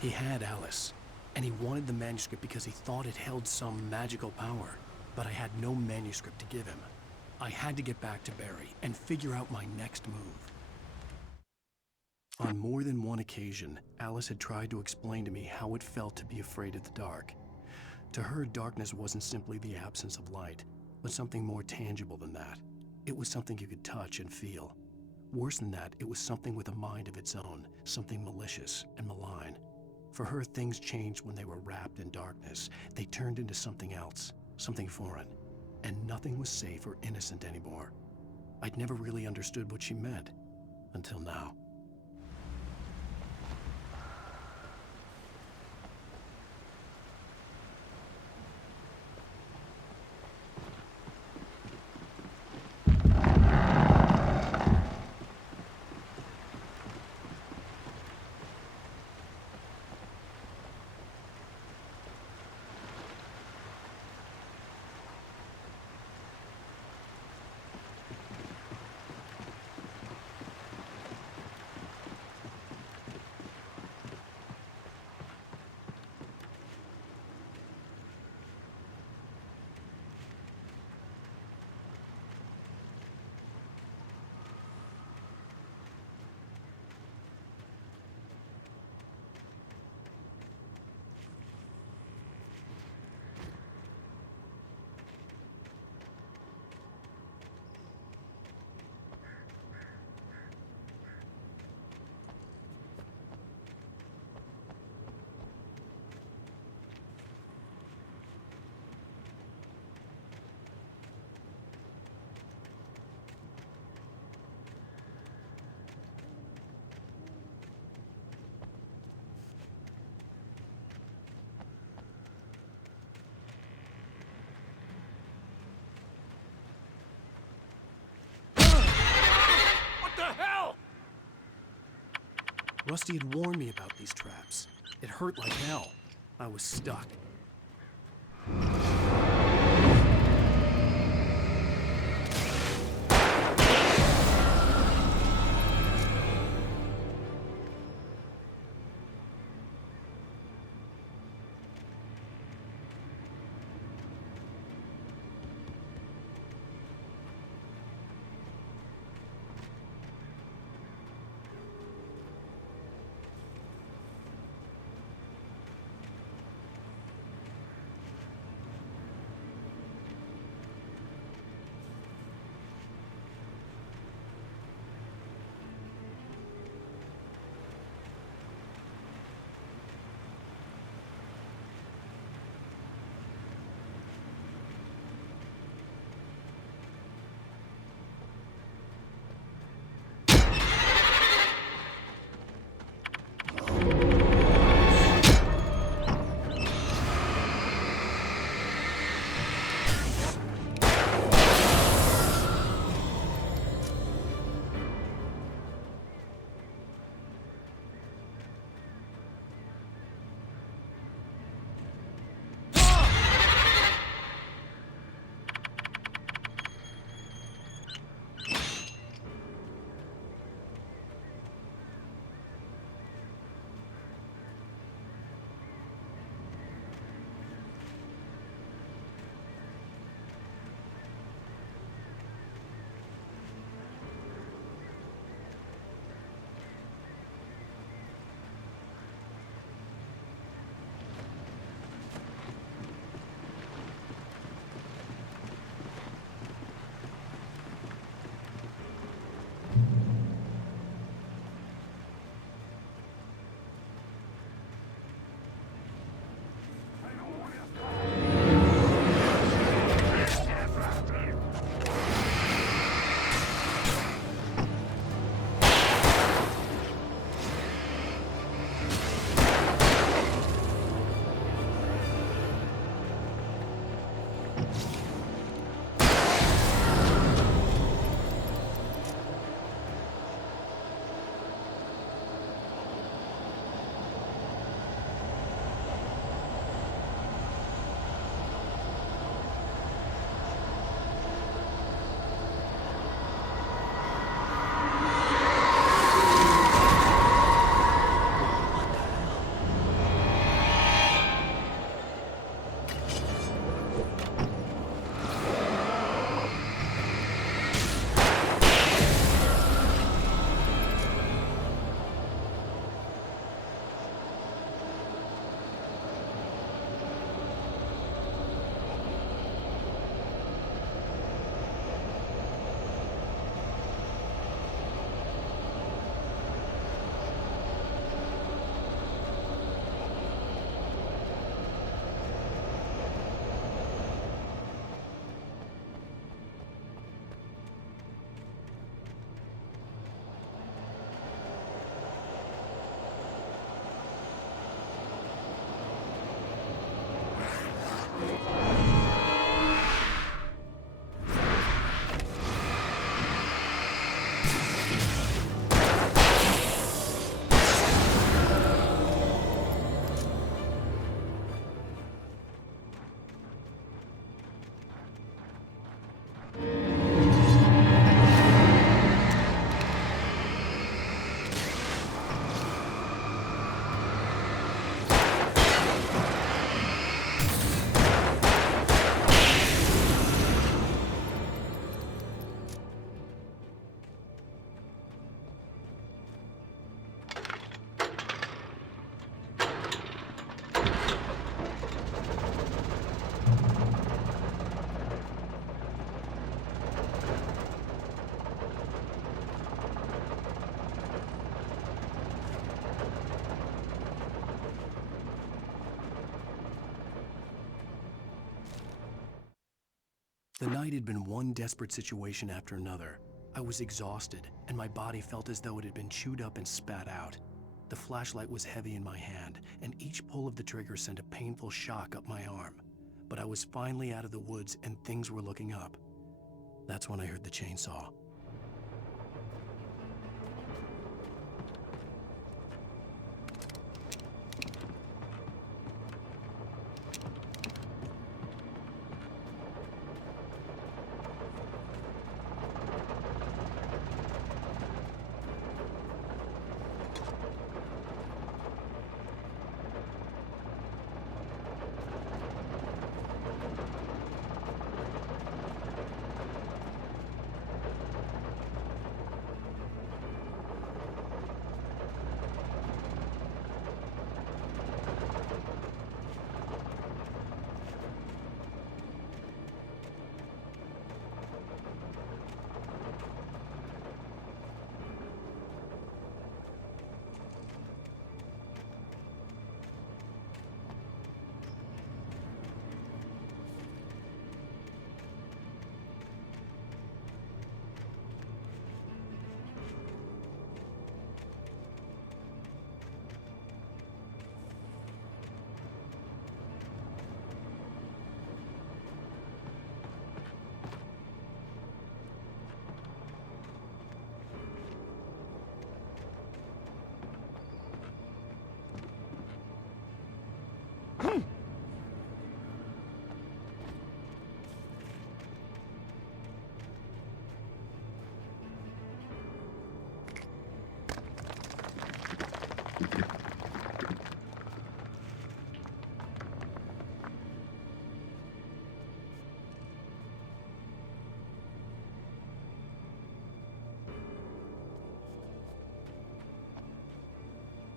He had Alice, and he wanted the manuscript because he thought it held some magical power. But I had no manuscript to give him. I had to get back to Barry and figure out my next move. On more than one occasion, Alice had tried to explain to me how it felt to be afraid of the dark. To her, darkness wasn't simply the absence of light, but something more tangible than that. It was something you could touch and feel. Worse than that, it was something with a mind of its own, something malicious and malign. For her, things changed when they were wrapped in darkness. They turned into something else, something foreign, and nothing was safe or innocent anymore. I'd never really understood what she meant, until now. Rusty had warned me about these traps. It hurt like hell. I was stuck. The night had been one desperate situation after another. I was exhausted, and my body felt as though it had been chewed up and spat out. The flashlight was heavy in my hand, and each pull of the trigger sent a painful shock up my arm. But I was finally out of the woods, and things were looking up. That's when I heard the chainsaw.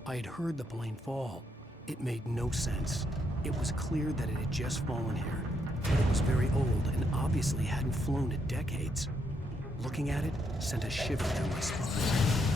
I had heard the plane fall. It made no sense. It was clear that it had just fallen here, but it was very old and obviously hadn't flown in decades. Looking at it sent a shiver down my spine.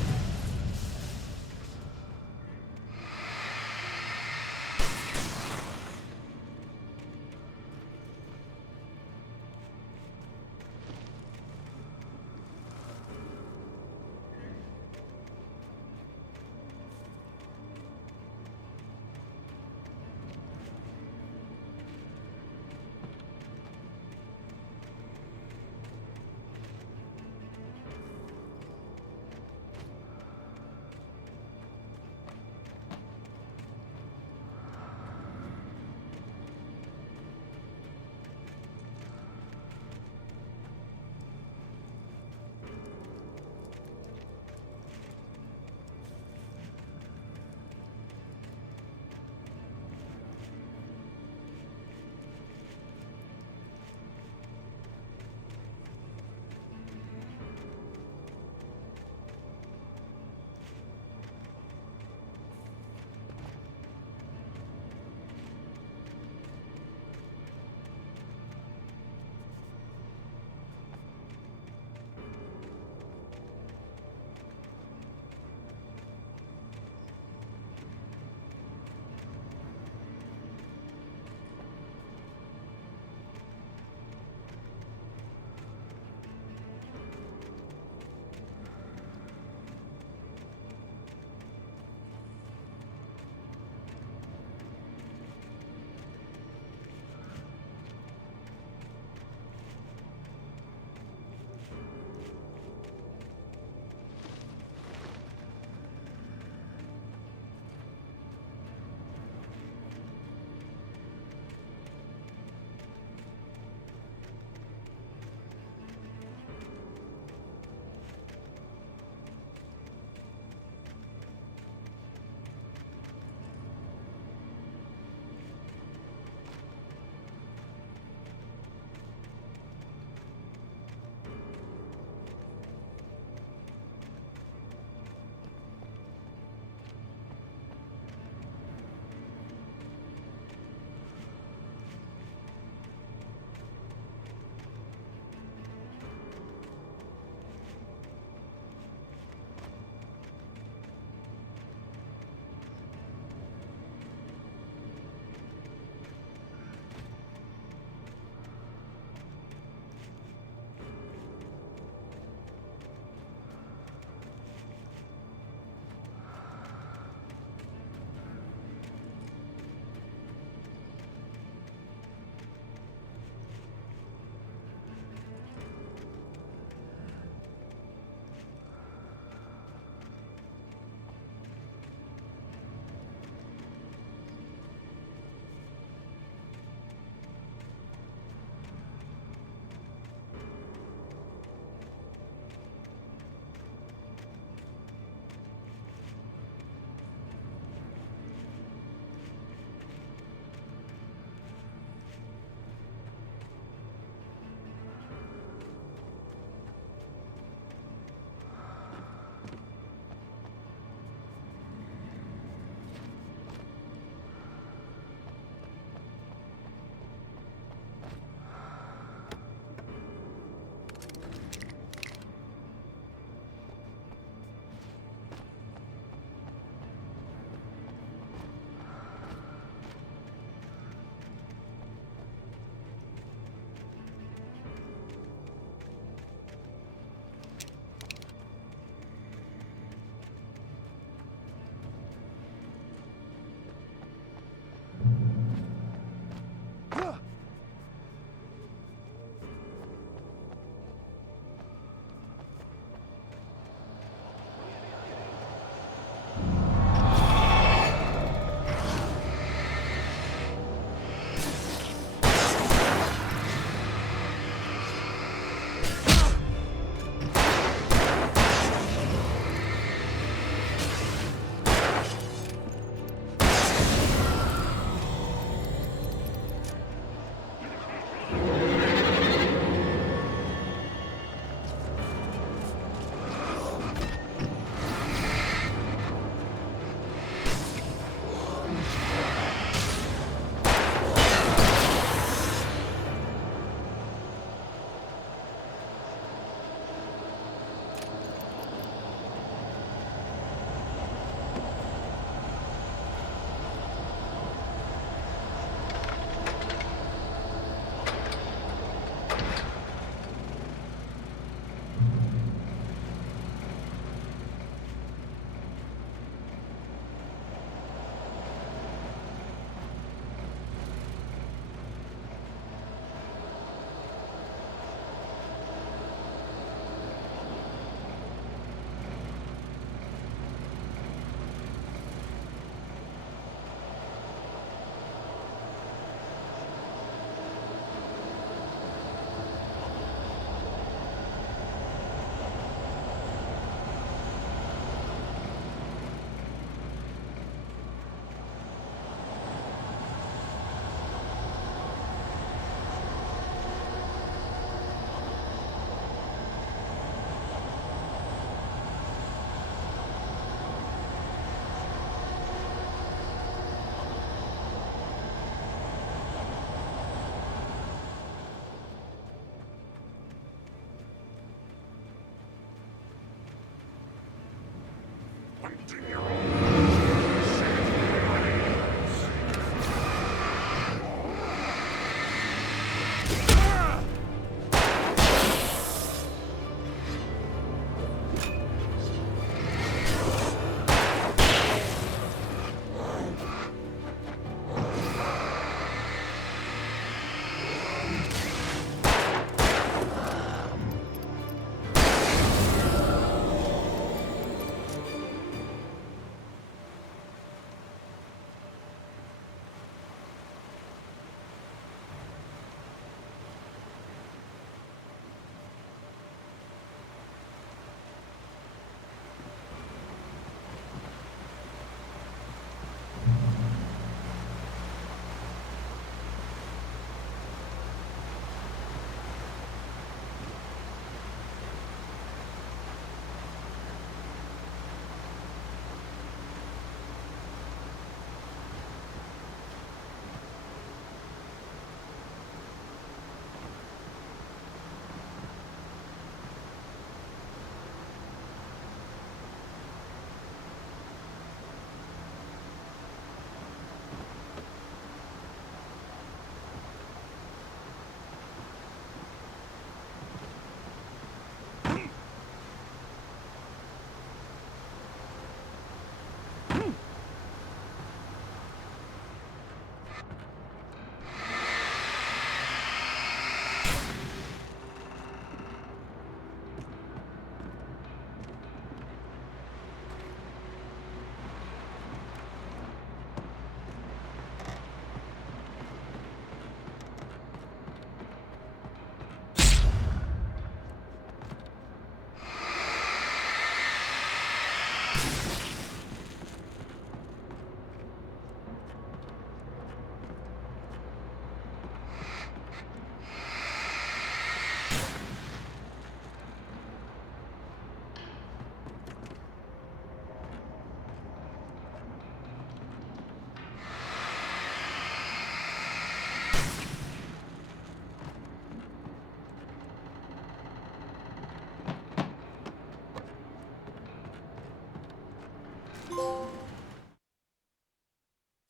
fighting your own sacrifice.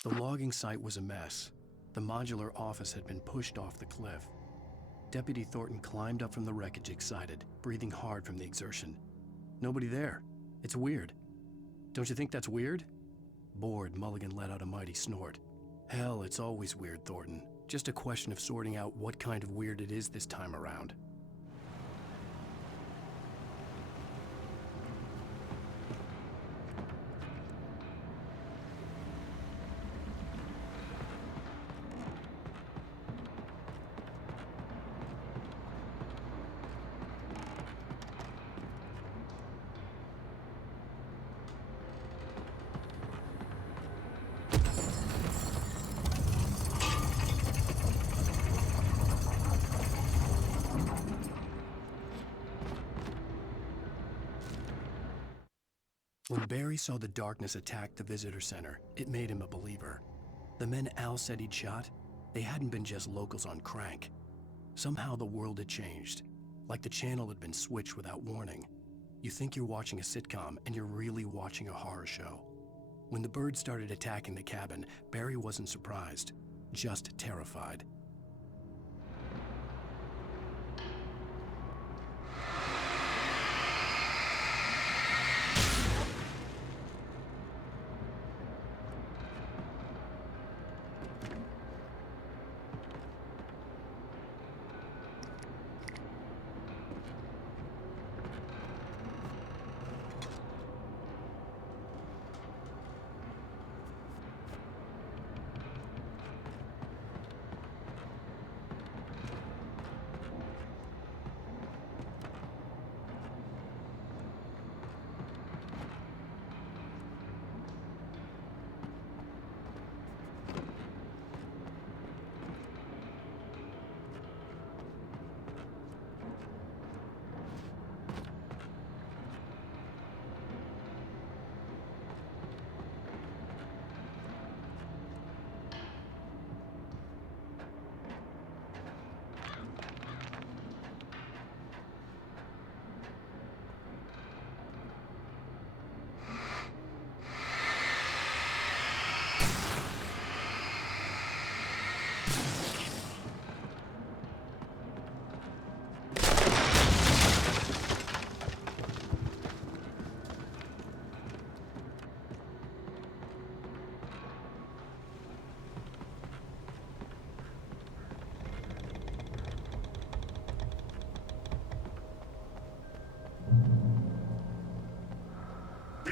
The logging site was a mess. The modular office had been pushed off the cliff. Deputy Thornton climbed up from the wreckage excited, breathing hard from the exertion. Nobody there. It's weird. Don't you think that's weird? Bored, Mulligan let out a mighty snort. Hell, it's always weird, Thornton. Just a question of sorting out what kind of weird it is this time around. When Barry saw the darkness attack the visitor center, it made him a believer. The men Al said he'd shot, they hadn't been just locals on crank. Somehow the world had changed, like the channel had been switched without warning. You think you're watching a sitcom, and you're really watching a horror show. When the birds started attacking the cabin, Barry wasn't surprised, just terrified.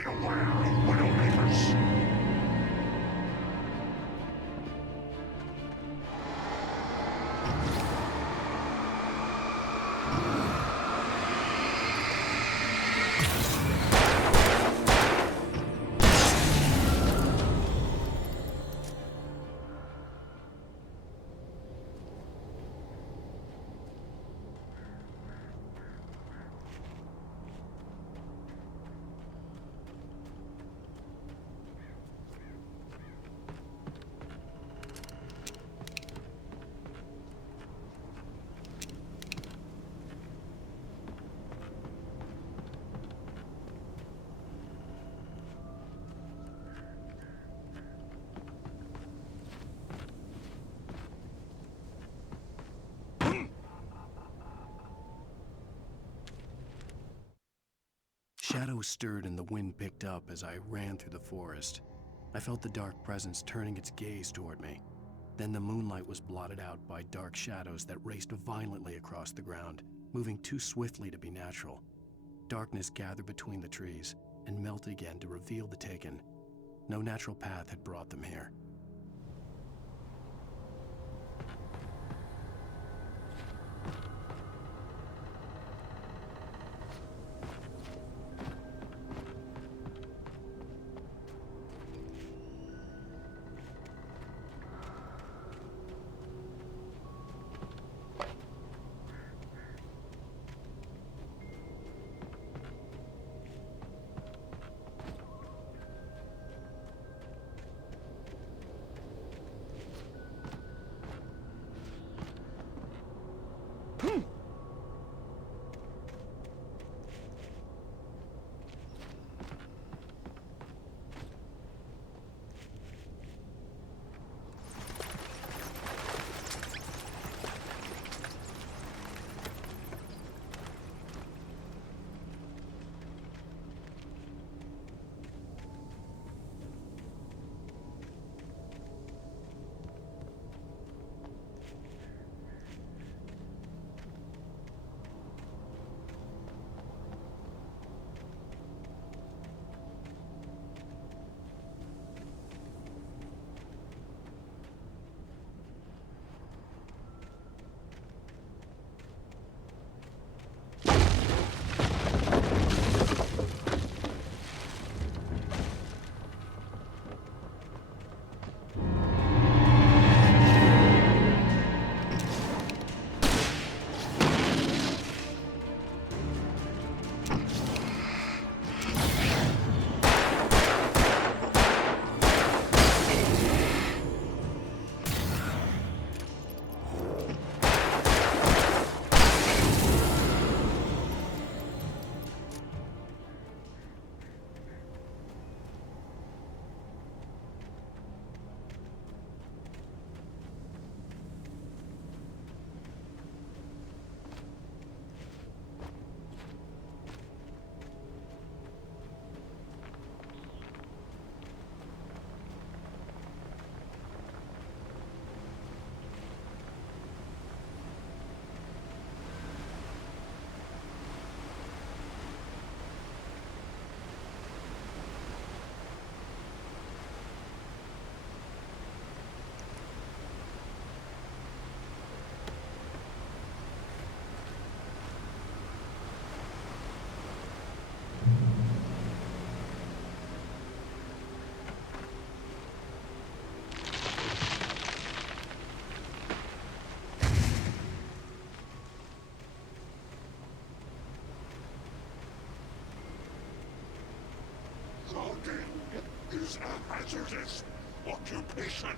Beware of Widowmakers! Shadows stirred and the wind picked up as I ran through the forest. I felt the dark presence turning its gaze toward me. Then the moonlight was blotted out by dark shadows that raced violently across the ground, moving too swiftly to be natural. Darkness gathered between the trees and melted again to reveal the Taken. No natural path had brought them here. is a hazardous occupation.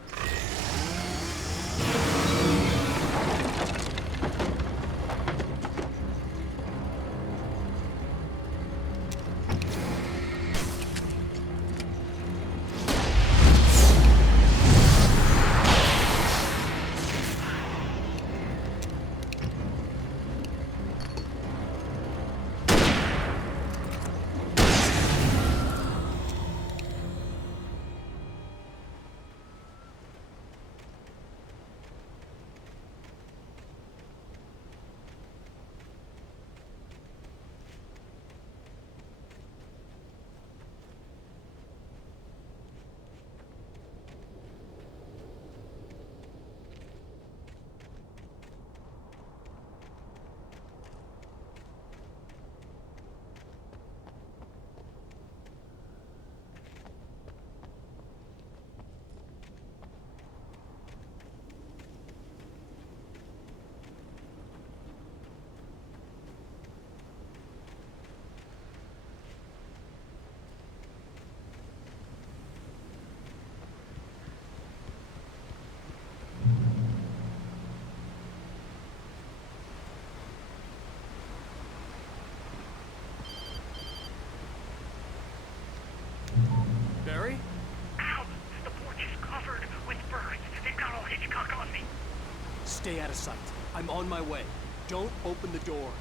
Stay out of sight. I'm on my way. Don't open the door.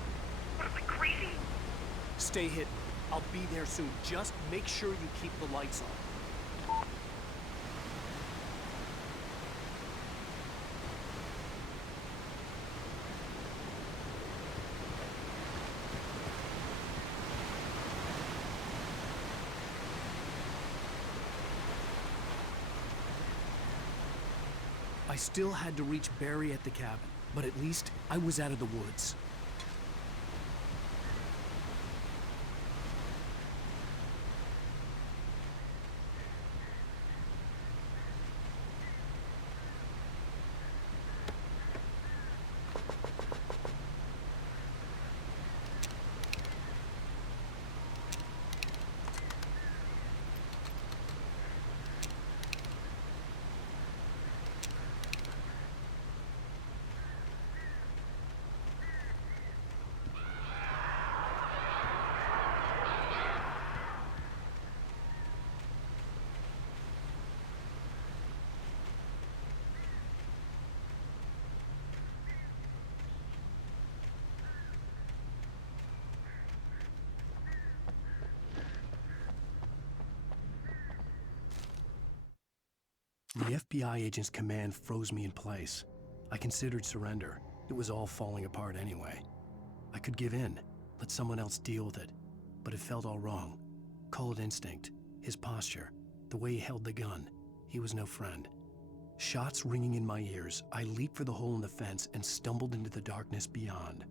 What am I, crazy? Stay hidden. I'll be there soon. Just make sure you keep the lights on. I still had to reach Barry at the cabin, but at least I was out of the woods. The FBI agent's command froze me in place. I considered surrender. It was all falling apart anyway. I could give in, let someone else deal with it, but it felt all wrong. Call it instinct, his posture, the way he held the gun. He was no friend. Shots ringing in my ears, I leaped for the hole in the fence and stumbled into the darkness beyond.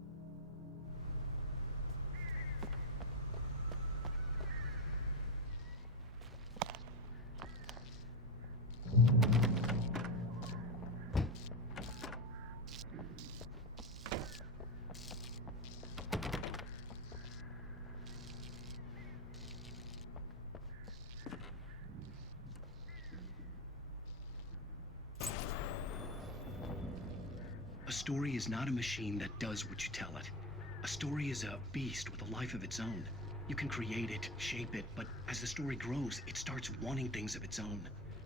A story is not a machine that does what you tell it. A story is a beast with a life of its own. You can create it, shape it, but as the story grows, it starts wanting things of its own.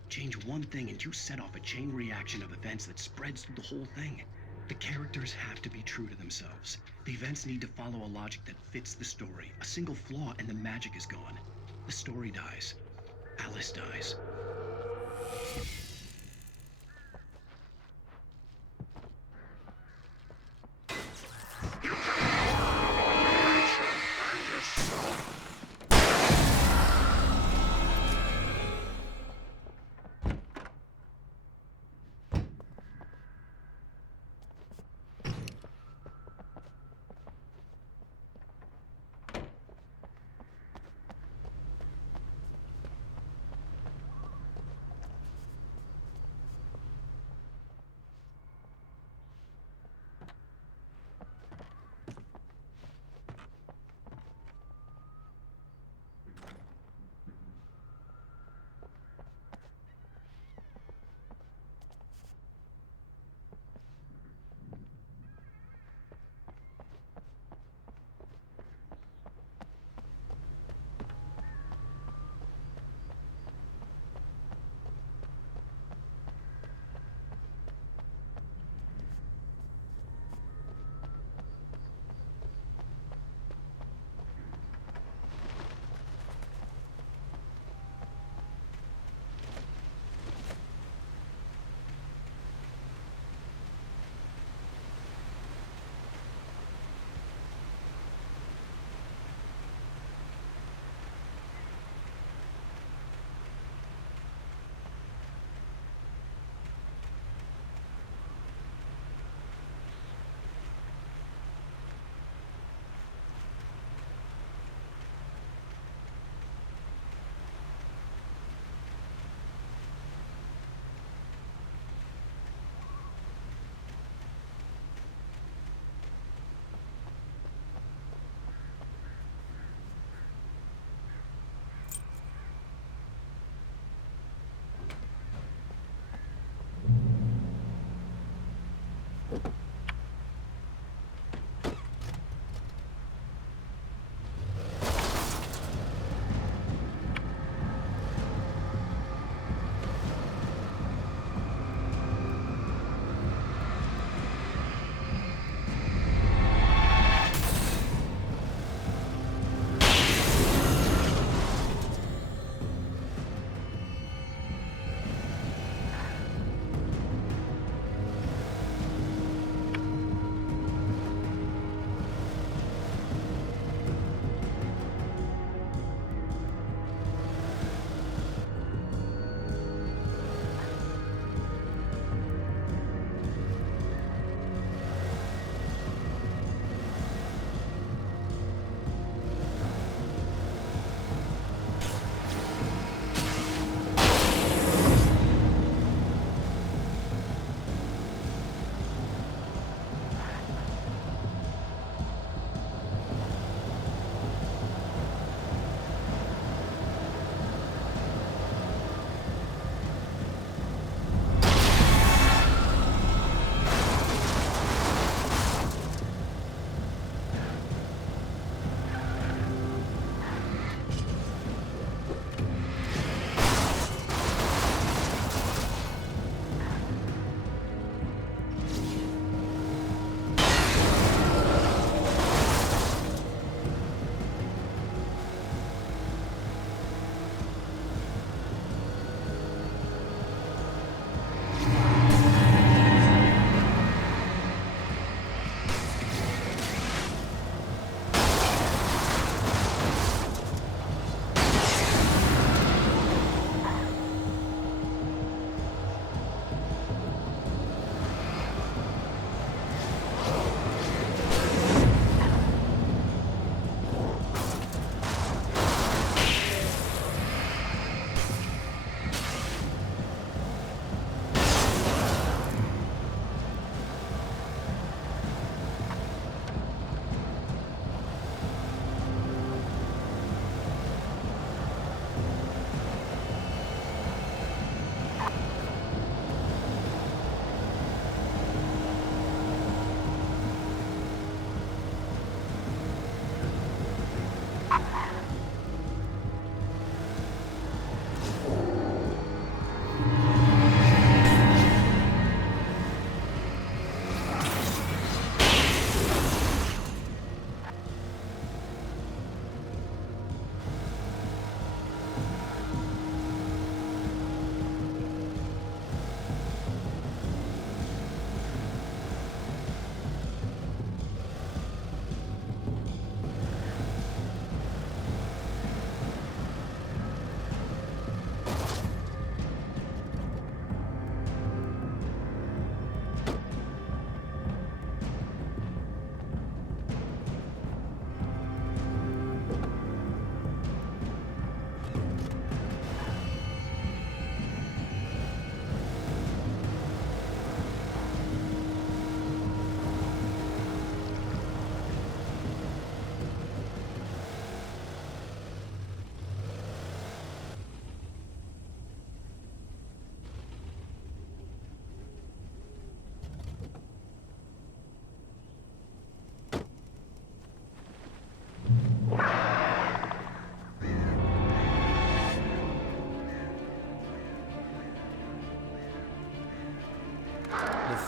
Change one thing and you set off a chain reaction of events that spreads through the whole thing. The characters have to be true to themselves. The events need to follow a logic that fits the story. A single flaw and the magic is gone. The story dies. Alice dies.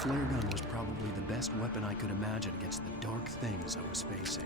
flare gun was probably the best weapon I could imagine against the dark things I was facing.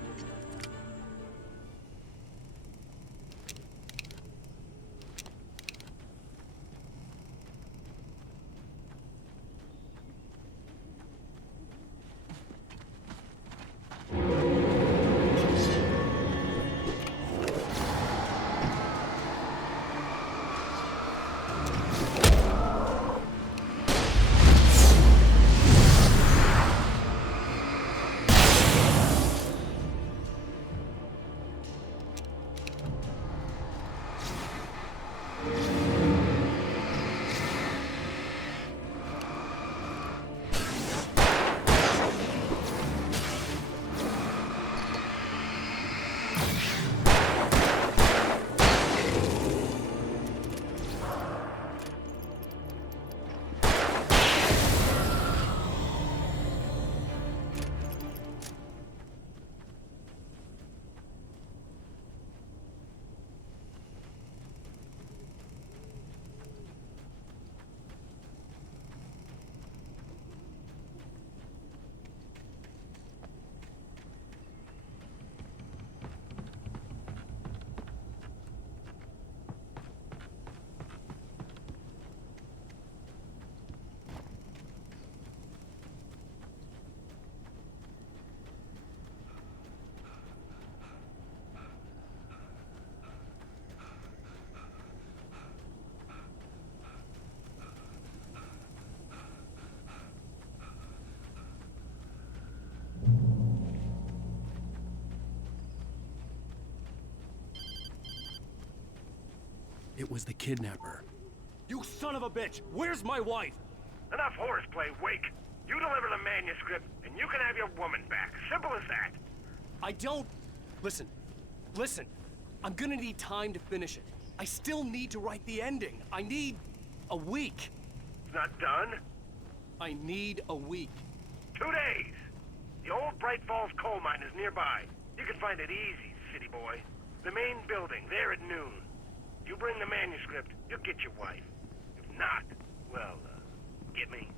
It was the kidnapper. You son of a bitch! Where's my wife? Enough horseplay, Wake. You deliver the manuscript, and you can have your woman back. Simple as that. I don't... Listen. I'm gonna need time to finish it. I still need to write the ending. I need a week. It's not done? I need a week. 2 days. The old Bright Falls coal mine is nearby. You can find it easy, city boy. The main building, there at noon. You bring the manuscript, you'll get your wife. If not, well, get me?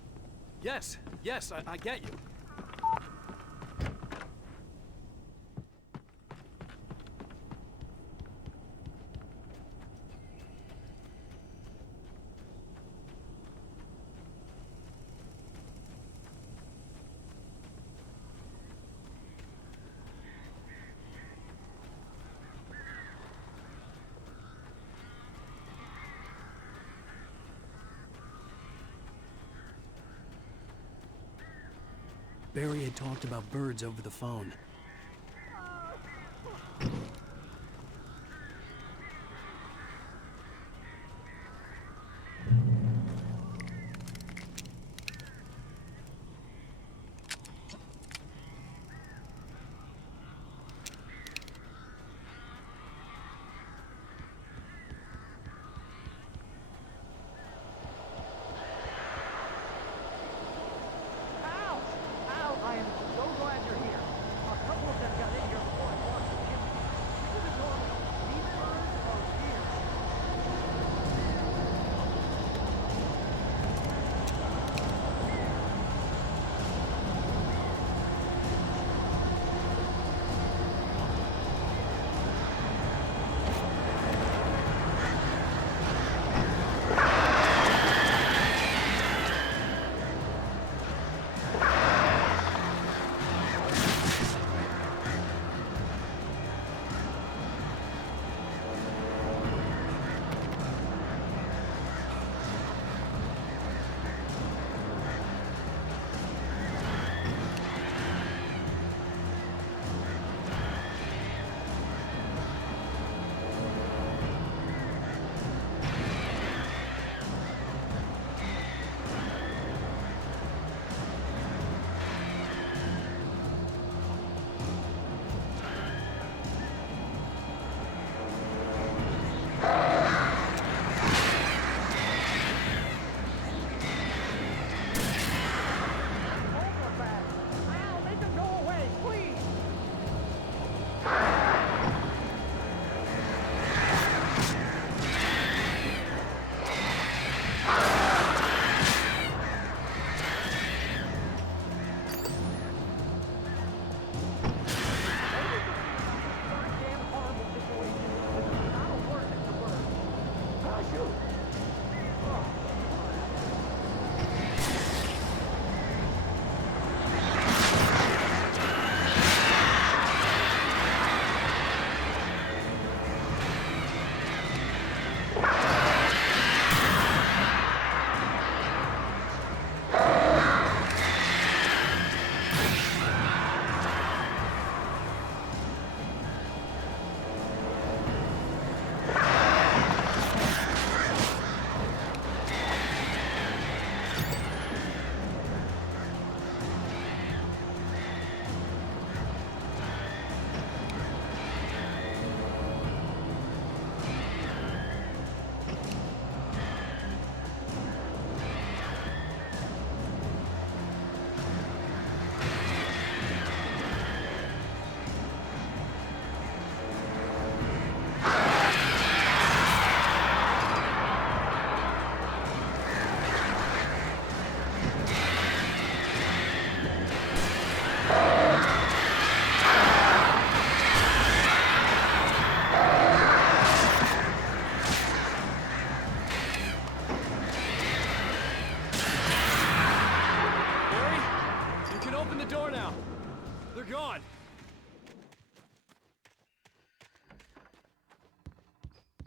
Yes, I get you. Barry had talked about birds over the phone.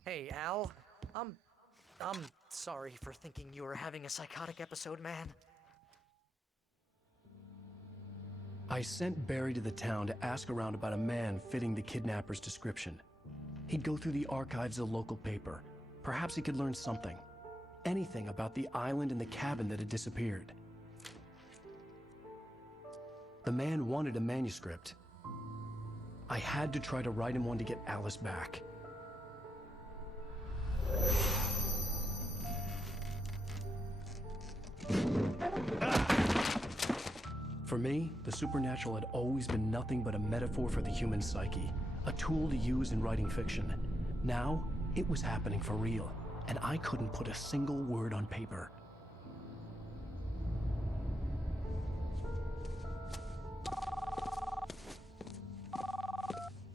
Hey, Al. I'm sorry for thinking you were having a psychotic episode, man. I sent Barry to the town to ask around about a man fitting the kidnapper's description. He'd go through the archives of the local paper. Perhaps he could learn something. Anything about the island and the cabin that had disappeared. The man wanted a manuscript. I had to try to write him one to get Alice back. For me, the supernatural had always been nothing but a metaphor for the human psyche, a tool to use in writing fiction. Now, it was happening for real, and I couldn't put a single word on paper.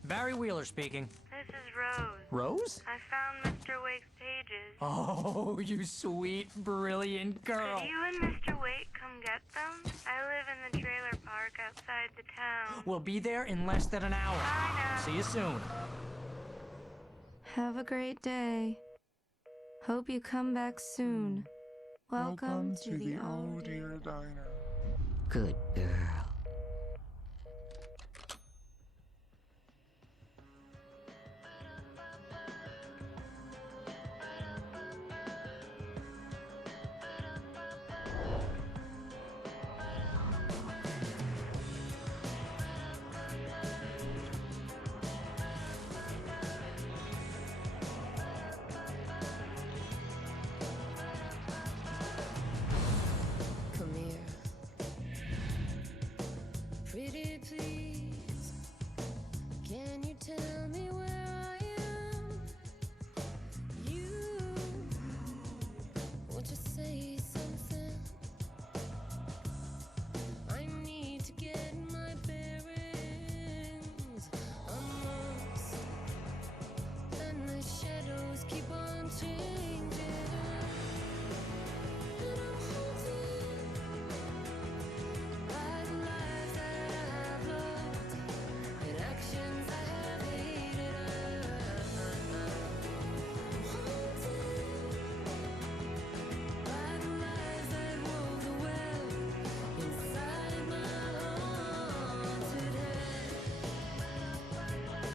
Barry Wheeler speaking. This is Rose. Rose? I found Mr. Wake's pages. Oh, you sweet, brilliant girl. Could you and Mr. Wake come get them? I live in the trailer park outside the town. We'll be there in less than an hour. Bye now. See you soon. Have a great day. Hope you come back soon. Welcome to the Oh Dear Diner. Good girl.